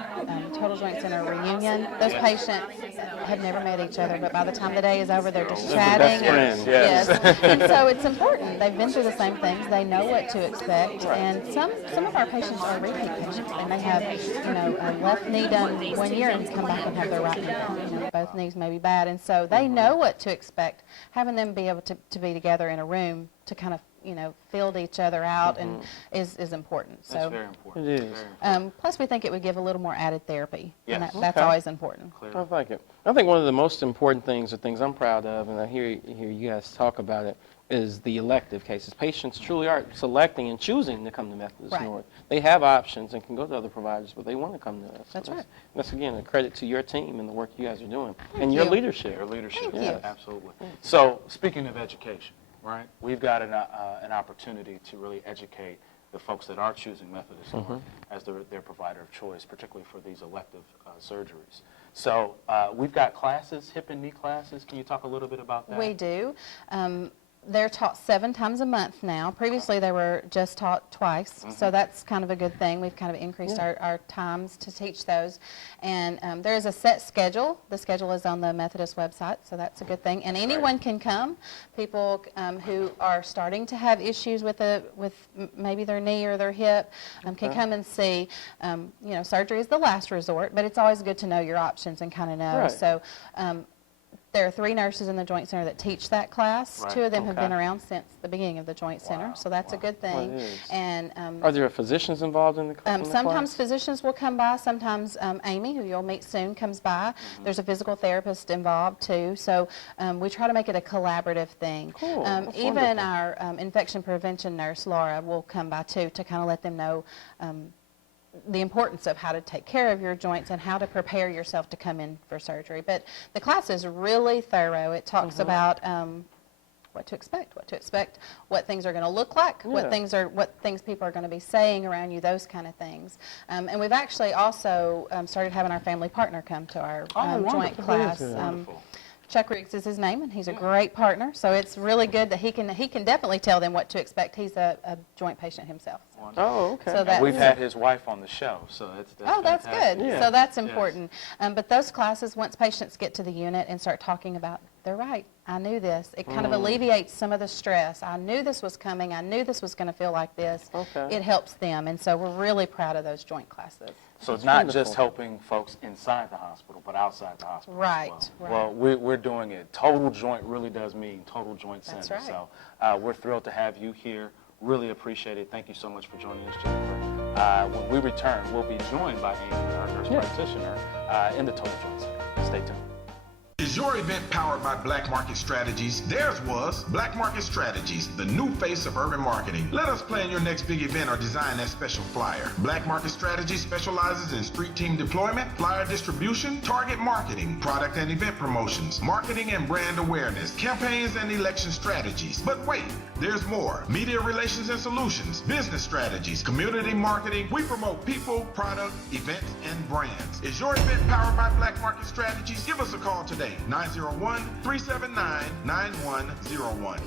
Total Joint Center reunion, those patients have never met each other, but by the time the day is over, they're just chatting. friends. Yes. And so it's important. They've been through the same things. They know what to expect. And some of our patients are repeat patients. They may have, a left knee done 1 year and come back and have their right knee done. Both knees may be bad. And so they know what to expect. Having them be able to be together in a room to kind of filled each other out and is important. That's So very important. It is. Very important. plus we think it would give a little more added therapy. And Yes. that's Okay. always important. I like it. I think one of the most important things, or things I'm proud of, and I hear you guys talk about it, is the elective cases. Patients truly are selecting and choosing to come to Methodist Right. North. They have options and can go to other providers, but they want to come to us. That's right. That's, again, a credit to your team and the work you guys are doing, Thank and your you. leadership. Your leadership. Thank you. Absolutely. So speaking of education, right, we've got an opportunity to really educate the folks that are choosing Methodist North as their provider of choice, particularly for these elective surgeries. So we've got classes, hip and knee classes. Can you talk a little bit about that? We do. They're taught 7 times a month now. Previously, they were just taught twice, so that's kind of a good thing. We've kind of increased our times to teach those. And there is a set schedule. The schedule is on the Methodist website, so that's a good thing. And anyone can come. People who are starting to have issues with maybe their knee or their hip can come and see. Surgery is the last resort, but it's always good to know your options and kind of know. Right. So. There are 3 nurses in the Joint Center that teach that class. Right. 2 of them have Okay. been around since the beginning of the Joint Center, so that's a good thing. Well, it is. And Are there physicians involved in the class? sometimes physicians will come by. Sometimes Amy, who you'll meet soon, comes by. There's a physical therapist involved too. So we try to make it a collaborative thing. Cool. That's Even wonderful. our infection prevention nurse, Laura, will come by too to kind of let them know the importance of how to take care of your joints and how to prepare yourself to come in for surgery. But the class is really thorough. It talks about what to expect, what things are going to look like, what things people are going to be saying around you, those kind of things. And we've actually also started having our family partner come to our joint class. Wonderful. Chuck Riggs is his name, and he's a great partner. So it's really good that he can definitely tell them what to expect. He's a joint patient himself. Oh, okay. So that's, We've had his wife on the show, so that's that's fantastic. good. Yeah. So that's Yes. important. But those classes, once patients get to the unit and start talking about, they're right, I knew this. It kind of alleviates some of the stress. I knew this was coming. I knew this was going to feel like this. Okay. It helps them, and so we're really proud of those joint classes. So it's not just helping folks inside the hospital, but outside the hospital Right, as right. well. Well, we're doing it. Total joint really does mean total joint center. That's right. So we're thrilled to have you here. Really appreciate it. Thank you so much for joining us, Jennifer. When we return, we'll be joined by Amy, our nurse practitioner, in the total joint center. Stay tuned. Is your event powered by Black Market Strategies? Theirs was Black Market Strategies, the new face of urban marketing. Let us plan your next big event or design that special flyer. Black Market Strategies specializes in street team deployment, flyer distribution, target marketing, product and event promotions, marketing and brand awareness, campaigns and election strategies. But wait, there's more. Media relations and solutions, business strategies, community marketing. We promote people, product, events, and brands. Is your event powered by Black Market Strategies? Give us a call today. 901-379-9101.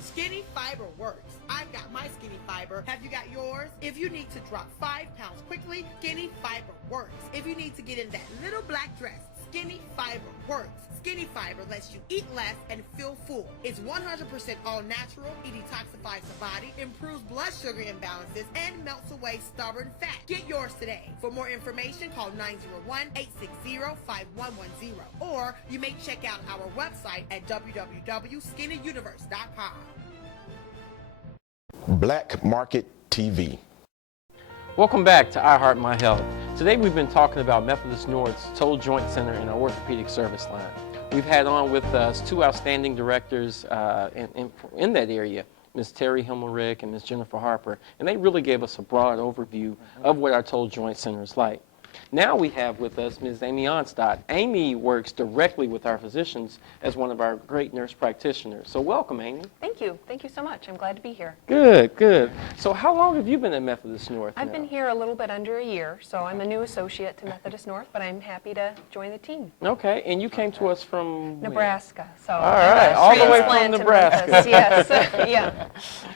Skinny Fiber works. I've got my Skinny Fiber. Have you got yours? If you need to drop 5 pounds quickly, Skinny Fiber works. If you need to get in that little black dress, Skinny Fiber works. Skinny Fiber lets you eat less and feel full. It's 100% all natural. It detoxifies the body, improves blood sugar imbalances, and melts away stubborn fat. Get yours today. For more information, call 901-860-5110. Or you may check out our website at www.skinnyuniverse.com. Black Market TV. Welcome back to I Heart My Health. Today we've been talking about Methodist North's Total Joint Center and our orthopedic service line. We've had on with us 2 outstanding directors in that area, Ms. Terry Himmelrick and Ms. Jennifer Harper, and they really gave us a broad overview of what our Total Joint Center is like. Now we have with us Ms. Amy Onstadt. Amy works directly with our physicians as one of our great nurse practitioners. So welcome, Amy. Thank you. Thank you so much. I'm glad to be here. Good, good. So how long have you been at Methodist North I've now? been here a little bit under a year, so I'm a new associate to Methodist North, but I'm happy to join the team. Okay, and you came to us from where? Nebraska. So All right, all the way from transplant to Nebraska. Memphis, yes. Yeah.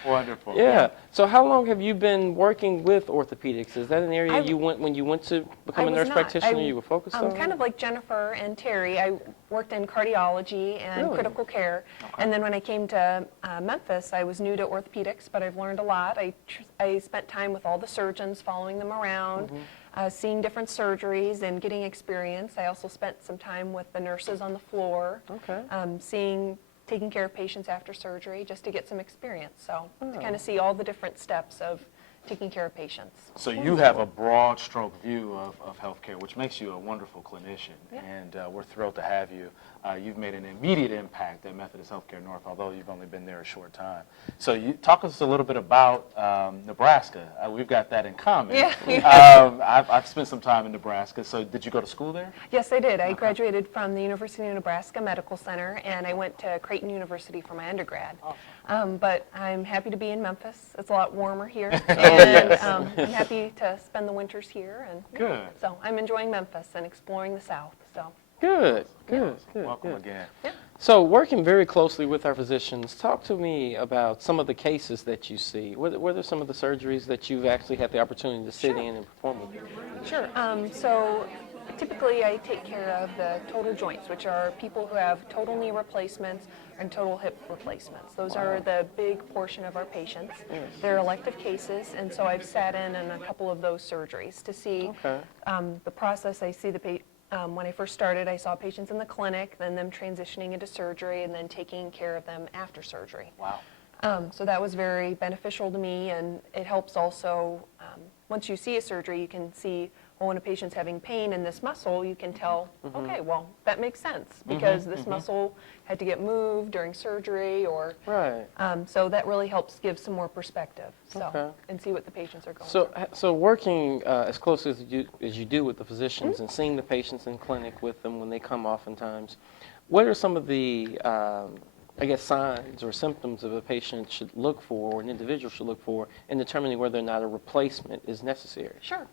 Wonderful. Yeah. So how long have you been working with orthopedics? Is that an area I- you went when you went to become I a was nurse not. practitioner you were focused on? Kind of like Jennifer and Terry. I worked in cardiology and Really? critical care. And then when I came to Memphis, I was new to orthopedics, but I've learned a lot. I spent time with all the surgeons, following them around, seeing different surgeries and getting experience. I also spent some time with the nurses on the floor, taking care of patients after surgery, just to get some experience. So to kind of see all the different steps of taking care of patients. So you have a broad stroke view of healthcare, which makes you a wonderful clinician, and we're thrilled to have you. You've made an immediate impact at Methodist Healthcare North, although you've only been there a short time. So you talk to us a little bit about Nebraska. We've got that in common. Yeah. I've spent some time in Nebraska. So did you go to school there? Yes, I did. I graduated from the University of Nebraska Medical Center, and I went to Creighton University for my undergrad. But I'm happy to be in Memphis. It's a lot warmer here, and I'm happy to spend the winters here. And Good. So I'm enjoying Memphis and exploring the South. So Good. Welcome again. So working very closely with our physicians, talk to me about some of the cases that you see. What are some of the surgeries that you've actually had the opportunity to sit in and perform with you? Sure. So typically I take care of the total joints, which are people who have total knee replacements and total hip replacements. Those are the big portion of our patients. They're elective cases, and so I've sat in on a couple of those surgeries to see the process. I see when I first started, I saw patients in the clinic, then them transitioning into surgery, and then taking care of them after surgery. Wow. So that was very beneficial to me, and it helps also, once you see a surgery, you can see, well, when a patient's having pain in this muscle, you can tell, okay, well, that makes sense, because this muscle had to get moved during surgery, or so that really helps give some more perspective, and see what the patients are going through. So working as closely as you do with the physicians and seeing the patients in clinic with them when they come oftentimes, what are some of the signs or symptoms of a patient should look for, or an individual should look for, in determining whether or not a replacement is necessary? Sure.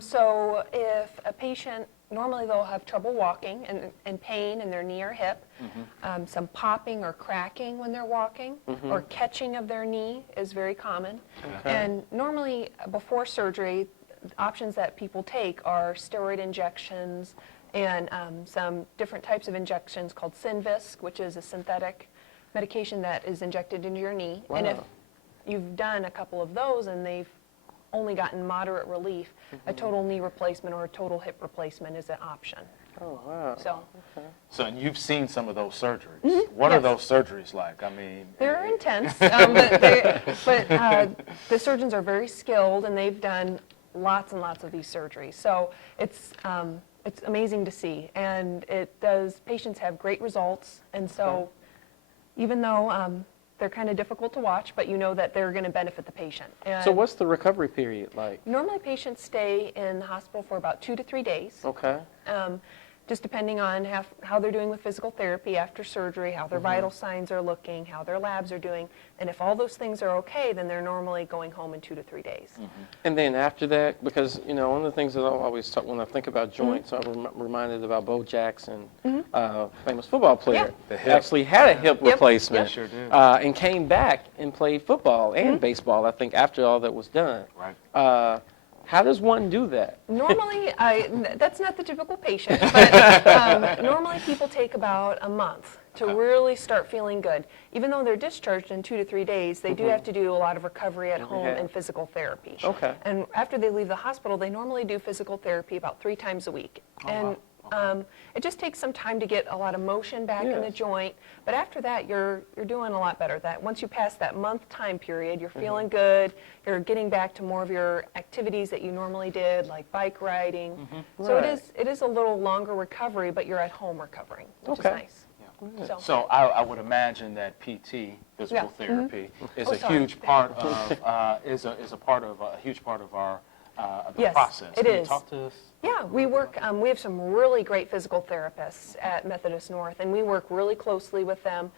So if a patient, normally they'll have trouble walking and pain in their knee or hip, some popping or cracking when they're walking, or catching of their knee is very common. And normally before surgery, options that people take are steroid injections and some different types of injections called Synvisc, which is a synthetic medication that is injected into your knee. And if you've done a couple of those and they've only gotten moderate relief, a total knee replacement or a total hip replacement is an option. Oh, wow. So you've seen some of those surgeries. What are those surgeries like? I mean, they're intense, but the surgeons are very skilled, and they've done lots and lots of these surgeries. So it's amazing to see, and patients have great results, and so even though they're kind of difficult to watch, but you know that they're going to benefit the patient. And so what's the recovery period like? normally patients stay in the hospital for about 2 to 3 days. Okay. Just depending on how they're doing with physical therapy after surgery, how their vital signs are looking, how their labs are doing. And if all those things are okay, then they're normally going home in 2 to 3 days. And then after that, because, one of the things that I always talk when I think about joints, I'm reminded about Bo Jackson, famous football player, actually had a hip replacement. Sure did. And came back and played football and baseball, I think, after all that was done. Right. How does one do that? Normally, that's not the typical patient, but normally people take about a month to really start feeling good. Even though they're discharged in 2 to 3 days, they do have to do a lot of recovery at home and physical therapy. Okay. And after they leave the hospital, they normally do physical therapy about 3 times a week. It just takes some time to get a lot of motion back in the joint, but after that, you're doing a lot better. That once you pass that month time period, you're feeling good. You're getting back to more of your activities that you normally did, like bike riding. So it is a little longer recovery, but you're at home recovering, which is nice. So I would imagine that PT, physical therapy, is a huge part of a huge part of our the Yes, process. it Can you is. talk to us? Yeah, we work, we have some really great physical therapists at Methodist North, and we work really closely with them.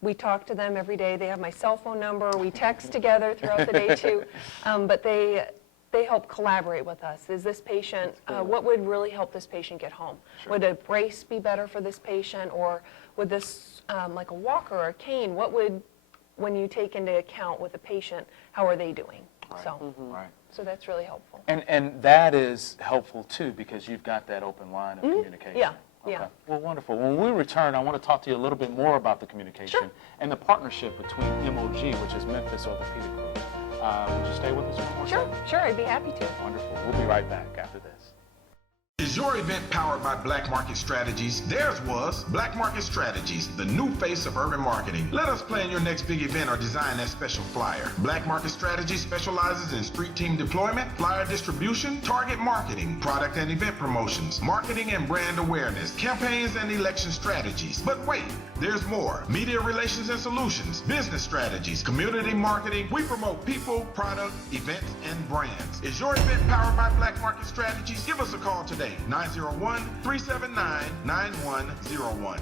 We talk to them every day. They have my cell phone number. We text together throughout the day too. But they help collaborate with us. Is this patient, what would really help this patient get home? Sure. Would a brace be better for this patient, or would this, like a walker or a cane, what would, when you take into account with the patient, how are they doing? Right. So, Right. so that's really helpful. And that is helpful too, because you've got that open line of communication. Yeah, Okay. yeah. Well, wonderful. When we return, I want to talk to you a little bit more about the communication Sure. and the partnership between MOG, which is Memphis Orthopedic Group. Would you stay with us one more Sure, second? sure, I'd be happy to. Wonderful. We'll be right back after this. Is your event powered by Black Market Strategies? Theirs was Black Market Strategies, the new face of urban marketing. Let us plan your next big event or design that special flyer. Black Market Strategies specializes in street team deployment, flyer distribution, target marketing, product and event promotions, marketing and brand awareness, campaigns and election strategies. But wait, there's more. Media relations and solutions, business strategies, community marketing. We promote people, product, events, and brands. Is your event powered by Black Market Strategies? Give us a call today. 901-379-9101.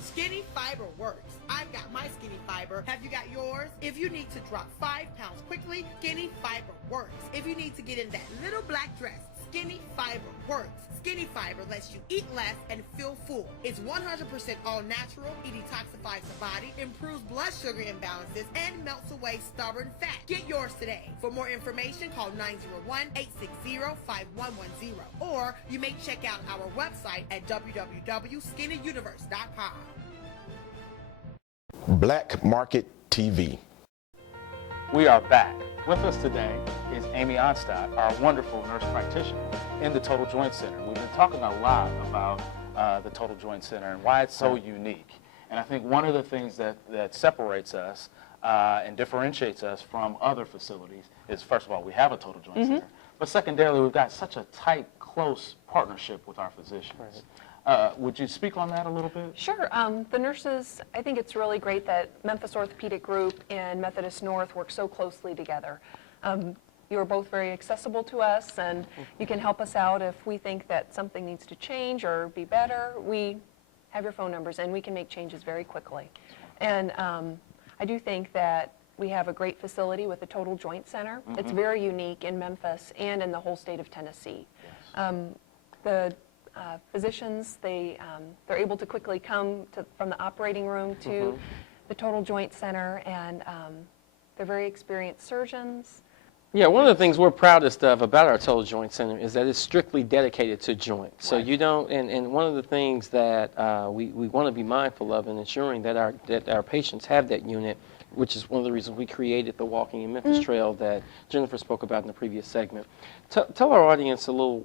Skinny fiber works. I've got my skinny fiber. Have you got yours? If you need to drop 5 pounds quickly, skinny fiber works. If you need to get in that little black dress, skinny fiber works. Skinny fiber lets you eat less and feel full. It's 100% all natural. It detoxifies the body, improves blood sugar imbalances, and melts away stubborn fat. Get yours today. For more information, call 901-860-5110. Or you may check out our website at www.skinnyuniverse.com. Black Market TV. We are back. With us today is Amy Onstadt, our wonderful nurse practitioner in the Total Joint Center. We've been talking a lot about the Total Joint Center and why it's so unique. And I think one of the things that separates us and differentiates us from other facilities is, first of all, we have a Total Joint Center, but secondarily, we've got such a tight, close partnership with our physicians. Would you speak on that a little bit? Sure. The nurses, I think it's really great that Memphis Orthopedic Group and Methodist North work so closely together. You are both very accessible to us, and you can help us out if we think that something needs to change or be better. We have your phone numbers, and we can make changes very quickly. And I do think that we have a great facility with the Total Joint Center. It's very unique in Memphis and in the whole state of Tennessee. The physicians, they're able to quickly come from the operating room to the Total Joint Center, and they're very experienced surgeons. Yeah, one of the things we're proudest of about our Total Joint Center is that it's strictly dedicated to joints. So you don't, and one of the things that we want to be mindful of in ensuring that our patients have that unit, which is one of the reasons we created the Walking in Memphis Trail that Jennifer spoke about in the previous segment. Tell our audience a little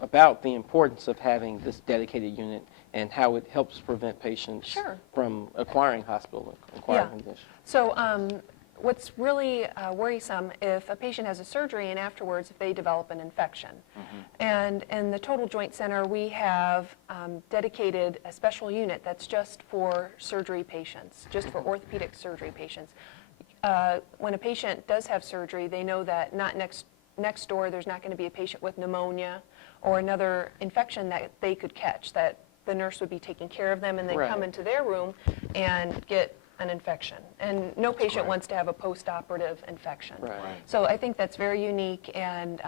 about the importance of having this dedicated unit and how it helps prevent patients from acquiring conditions. So what's really worrisome if a patient has a surgery and afterwards if they develop an infection. And in the Total Joint Center, we have dedicated a special unit that's just for surgery patients, just for orthopedic surgery patients. When a patient does have surgery, they know that not next door there's not going to be a patient with pneumonia or another infection that they could catch, that the nurse would be taking care of them and then come into their room and get an infection. And no patient wants to have a post-operative infection. So I think that's very unique, and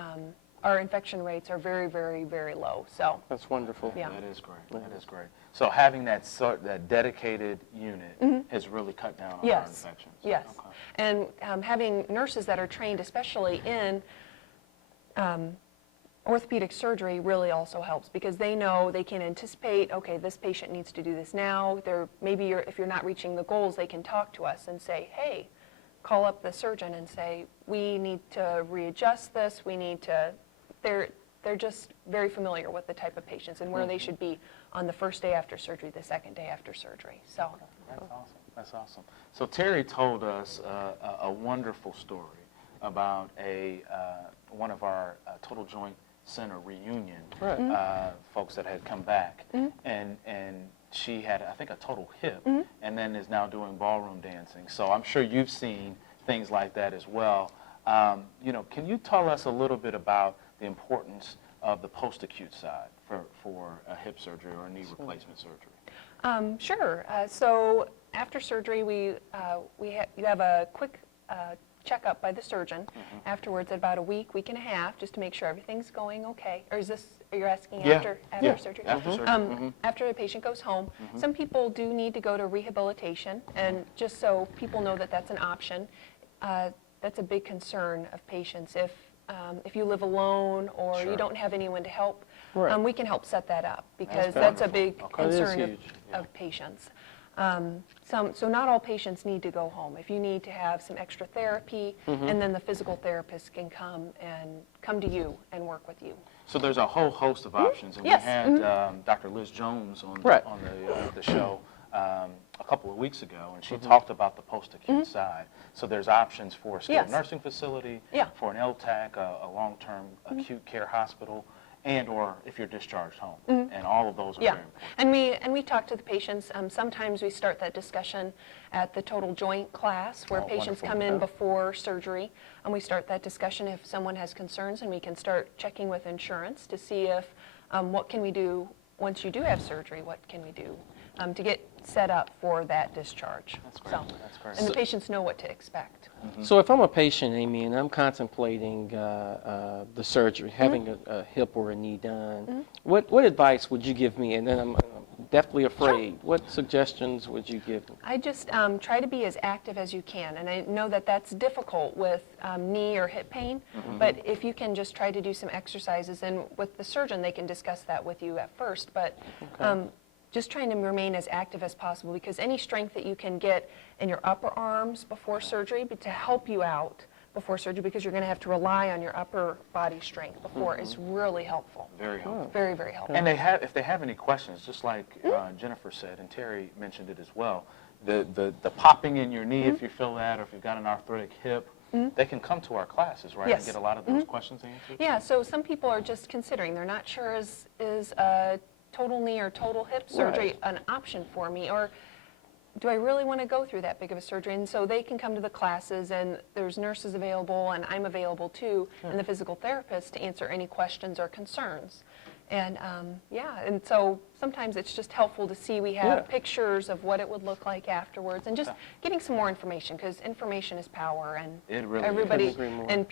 our infection rates are very, very, very low. So that's wonderful. Yeah. That is great. That is great. So having that dedicated unit has really cut down on our infections. Yes. Okay. And having nurses that are trained, especially in orthopedic surgery, really also helps, because they know they can anticipate, okay, this patient needs to do this now. Maybe if you're not reaching the goals, they can talk to us and say, hey, call up the surgeon and say, we need to readjust this. We need to, they're just very familiar with the type of patients and where they should be on the first day after surgery, the second day after surgery. So that's awesome. That's awesome. So Terry told us a wonderful story about one of our Total Joint Center reunion folks that had come back, and she had, I think, a total hip, and then is now doing ballroom dancing. So I'm sure you've seen things like that as well. You know, can you tell us a little bit about the importance of the post-acute side for a hip surgery or a knee replacement surgery? Sure. So after surgery, you have a quick checkup by the surgeon afterwards at about a week and a half, just to make sure everything's going okay. Or is this, you're asking after surgery? After surgery. After the patient goes home. Some people do need to go to rehabilitation, and just so people know that that's an option, that's a big concern of patients. If you live alone or you don't have anyone to help, we can help set that up, because that's a big concern of patients. So not all patients need to go home. If you need to have some extra therapy, and then the physical therapist can come to you and work with you. So there's a whole host of options, and we had Dr. Liz Jones on the show a couple of weeks ago, and she talked about the post-acute side. So there's options for a skilled nursing facility, for an LTAC, a long-term acute care hospital, and or if you're discharged home, and all of those are very important. And we talk to the patients. Sometimes we start that discussion at the total joint class, where patients come in before surgery, and we start that discussion if someone has concerns, and we can start checking with insurance to see if what can we do once you do have surgery. What can we do to get set up for that discharge? That's great. That's great. And the patients know what to expect. So if I'm a patient, Amy, and I'm contemplating the surgery, having a hip or a knee done, what advice would you give me? And then I'm deathly afraid. What suggestions would you give me? I just try to be as active as you can. And I know that that's difficult with knee or hip pain, but if you can just try to do some exercises, and with the surgeon, they can discuss that with you at first. But just trying to remain as active as possible, because any strength that you can get in your upper arms before surgery, but to help you out before surgery, because you're going to have to rely on your upper body strength before, is really helpful. Very helpful. Very, very helpful. And if they have any questions, just like Jennifer said, and Terry mentioned it as well, the popping in your knee, if you feel that, or if you've got an arthritic hip, they can come to our classes, right, and get a lot of those questions answered? Yeah, so some people are just considering. They're not sure is total knee or total hip surgery an option for me, or do I really want to go through that big of a surgery? And so they can come to the classes, and there's nurses available, and I'm available too, and the physical therapist to answer any questions or concerns. And and so sometimes it's just helpful to see we have pictures of what it would look like afterwards, and just getting some more information, because information is power, and it really everybody and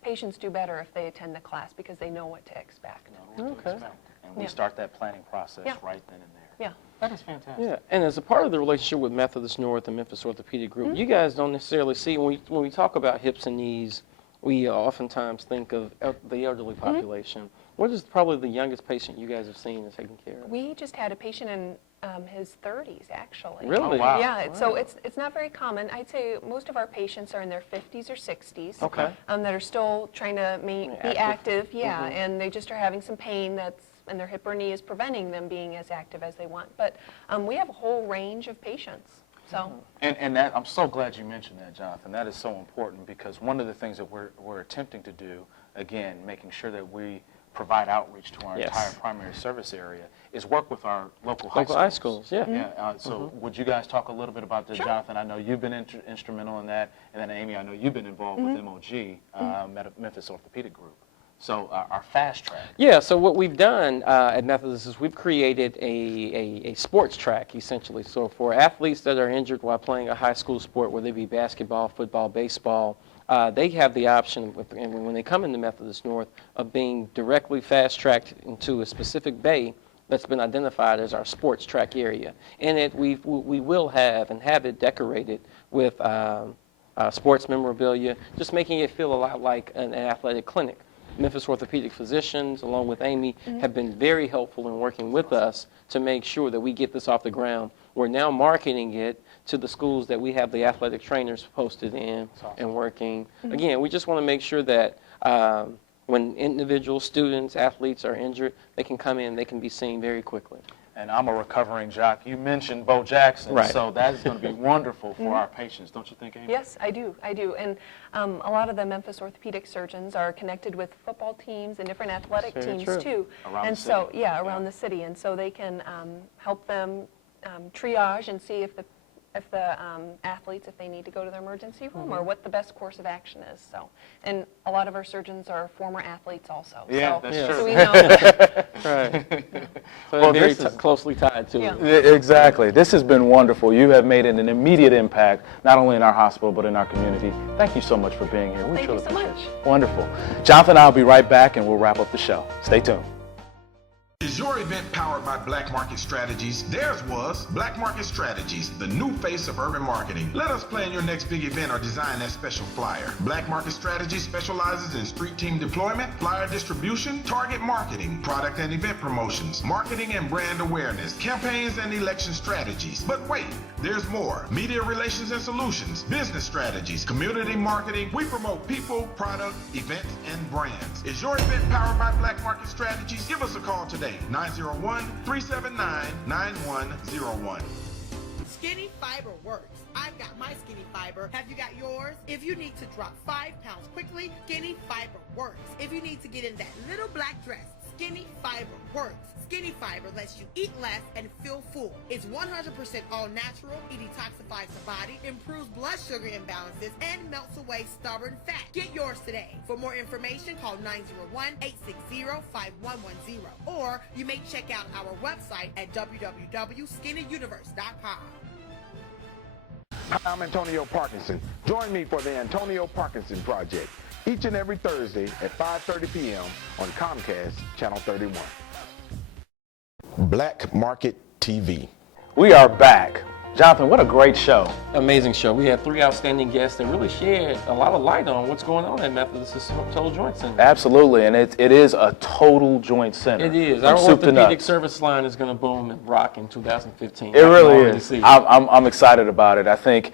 patients do better if they attend the class, because they know what to expect. And we start that planning process right then and there. Yeah. That is fantastic. Yeah, and as a part of the relationship with Methodist North and Memphis Orthopedic Group, you guys don't necessarily see, when we talk about hips and knees, we oftentimes think of the elderly population. What is probably the youngest patient you guys have seen and taken care of? We just had a patient in his 30s, actually. Really? Oh, wow. Yeah, so it's not very common. I'd say most of our patients are in their 50s or 60s. Okay. That are still trying to be active, and they just are having some pain and their hip or knee is preventing them being as active as they want. But we have a whole range of patients. So. And that, I'm so glad you mentioned that, Jonathan. That is so important, because one of the things that we're attempting to do, again, making sure that we provide outreach to our entire primary service area, is work with our local high schools. So would you guys talk a little bit about that, Jonathan? I know you've been instrumental in that, and then Amy, I know you've been involved with MOG, Memphis Orthopedic Group. So our fast track. Yeah, so what we've done at Methodist is we've created a sports track, essentially. So for athletes that are injured while playing a high school sport, whether it be basketball, football, baseball, they have the option, when they come into Methodist North, of being directly fast-tracked into a specific bay that's been identified as our sports track area. In it, we will have it decorated with sports memorabilia, just making it feel a lot like an athletic clinic. Memphis Orthopedic physicians, along with Amy, have been very helpful in working with us to make sure that we get this off the ground. We're now marketing it to the schools that we have the athletic trainers posted in and working. Again, we just want to make sure that when individual students, athletes are injured, they can come in, they can be seen very quickly. And I'm a recovering jock. You mentioned Bo Jackson, so that is going to be wonderful for our patients, don't you think, Amy? Yes, I do. And a lot of the Memphis orthopedic surgeons are connected with football teams and different athletic teams too. Around the city. Around the city. And so they can help them triage and see if the if the athletes, if they need to go to their emergency room, or what the best course of action is. So, and a lot of our surgeons are former athletes also. Yeah, so, that's true. So we know that. Right. So Well, they're very this is- closely tied to Yeah. it. Exactly. This has been wonderful. You have made an immediate impact, not only in our hospital, but in our community. Thank you so much for being here. We Thank truly you so appreciate much. it. Wonderful. Jonathan and I will be right back, and we'll wrap up the show. Stay tuned. Is your event powered by Black Market Strategies? Theirs was Black Market Strategies, the new face of urban marketing. Let us plan your next big event or design that special flyer. Black Market Strategies specializes in street team deployment, flyer distribution, target marketing, product and event promotions, marketing and brand awareness, campaigns and election strategies. But wait, there's more. Media relations and solutions, business strategies, community marketing. We promote people, product, events, and brands. Is your event powered by Black Market Strategies? Give us a call today. 901-379-9101. Skinny fiber works. I've got my skinny fiber. Have you got yours? If you need to drop 5 pounds quickly, skinny fiber works. If you need to get in that little black dress, skinny fiber works. Skinny fiber lets you eat less and feel full. It's 100% all natural. It detoxifies the body, improves blood sugar imbalances, and melts away stubborn fat. Get yours today. For more information, call 901-860-5110. Or you may check out our website at www.skinnyuniverse.com. I'm Antonio Parkinson. Join me for the Antonio Parkinson Project each and every Thursday at 5:30 p.m. on Comcast Channel 31. Black Market TV. We are back. Jonathan, what a great show. Amazing show. We had 3 outstanding guests that really shared a lot of light on what's going on at Methodist Total Joint Center. Absolutely, and it is a total joint center. It is. From Our soup to orthopedic nuts. service line is going to boom and rock in 2015. It I can really already is. see it. I'm excited about it. I think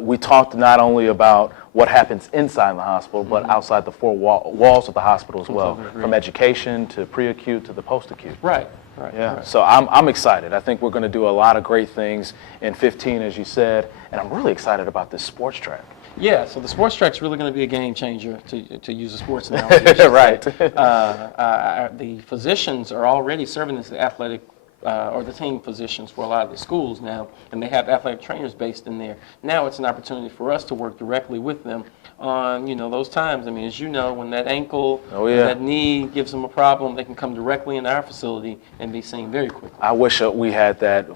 we talked not only about what happens inside the hospital, but outside the four walls of the hospital as well, Totally agree. from education to pre-acute to the post-acute. Right. Yeah, Right. so I'm excited. I think we're going to do a lot of great things in 15, as you said, and I'm really excited about this sports track. Yeah, so the sports track's really going to be a game changer, to use a sports analogy. I should Right. say. The physicians are already serving as the athletic or the team physicians for a lot of the schools now, and they have athletic trainers based in there. Now it's an opportunity for us to work directly with them on, those times. I mean, as you know, when that ankle, that knee gives them a problem, they can come directly into our facility and be seen very quickly. I wish we had that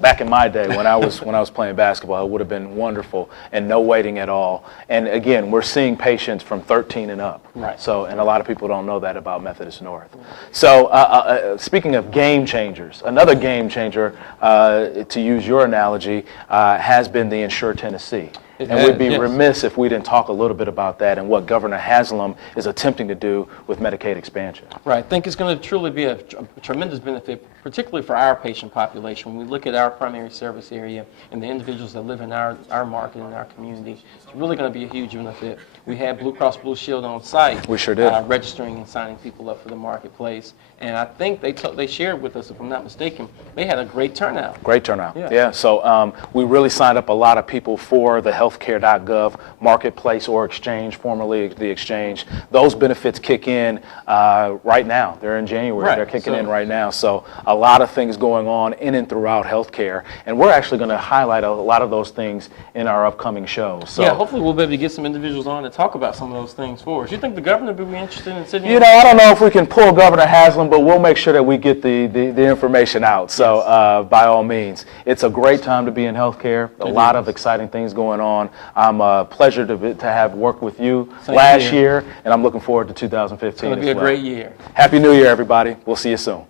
back in my day when I was playing basketball. It would have been wonderful, and no waiting at all. And again, we're seeing patients from 13 and up. Right. So, and a lot of people don't know that about Methodist North. So, speaking of game changers, another game changer, to use your analogy, has been the Insure Tennessee. It And we'd has, be yes. remiss if we didn't talk a little bit about that and what Governor Haslam is attempting to do with Medicaid expansion. Right. I think it's going to truly be a tremendous benefit, particularly for our patient population. When we look at our primary service area and the individuals that live in our market and our community, it's really going to be a huge benefit. We had Blue Cross Blue Shield on site. We sure did. Registering and signing people up for the marketplace. And I think they shared with us, if I'm not mistaken, they had a great turnout. Great turnout. Yeah. Yeah. So we really signed up a lot of people for the healthcare.gov marketplace or exchange, formerly the exchange. Those benefits kick in right now. They're in January. Right. They're kicking So- in right now. So a lot of things going on in and throughout healthcare. And we're actually going to highlight a lot of those things in our upcoming shows. So, Yeah, hopefully we'll be able to get some individuals on to talk about some of those things for us. You think the governor would be interested in sitting you know, I don't know if we can pull Governor Haslam, but we'll make sure that we get the information out. So by all means, it's a great time to be in healthcare. A lot of exciting things going on. I'm a pleasure to have worked with you Same last here. year, and I'm looking forward to 2015 It's going to as be a well. great year. Happy New Year, everybody. We'll see you soon.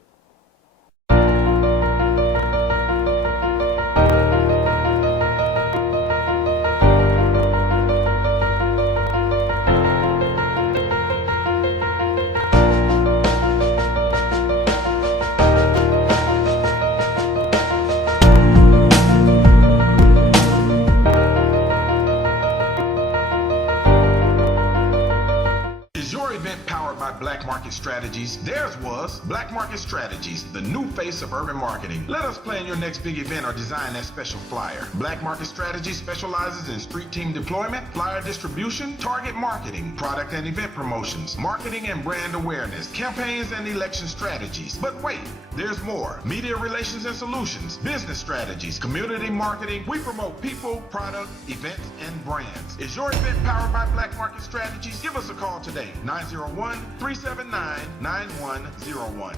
Is your event powered by Black Market Strategies? Theirs was Black Market Strategies, the new face of urban marketing. Let us plan your next big event or design that special flyer. Black Market Strategies specializes in street team deployment, flyer distribution, target marketing, product and event promotions, marketing and brand awareness, campaigns and election strategies. But wait, there's more. Media relations and solutions, business strategies, community marketing. We promote people, product, events, and brands. Is your event powered by Black Market Strategies? Give us a call today, 901-379-9101.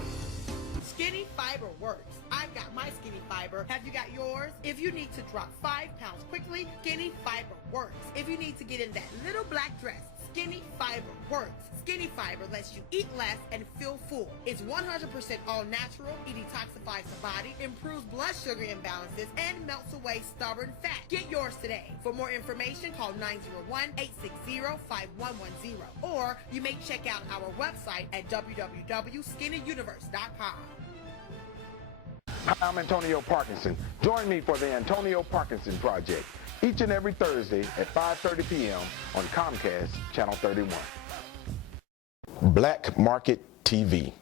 Skinny Fiber works. I've got my Skinny Fiber. Have you got yours? If you need to drop 5 pounds quickly, Skinny Fiber works. If you need to get in that little black dress, Skinny Fiber works. Skinny Fiber lets you eat less and feel full. It's 100% all natural. It detoxifies the body, improves blood sugar imbalances, and melts away stubborn fat. Get yours today. For more information, call 901-860-5110. Or you may check out our website at www.skinnyuniverse.com. Hi, I'm Antonio Parkinson. Join me for the Antonio Parkinson Project each and every Thursday at 5:30 p.m. on Comcast Channel 31. Black Market TV.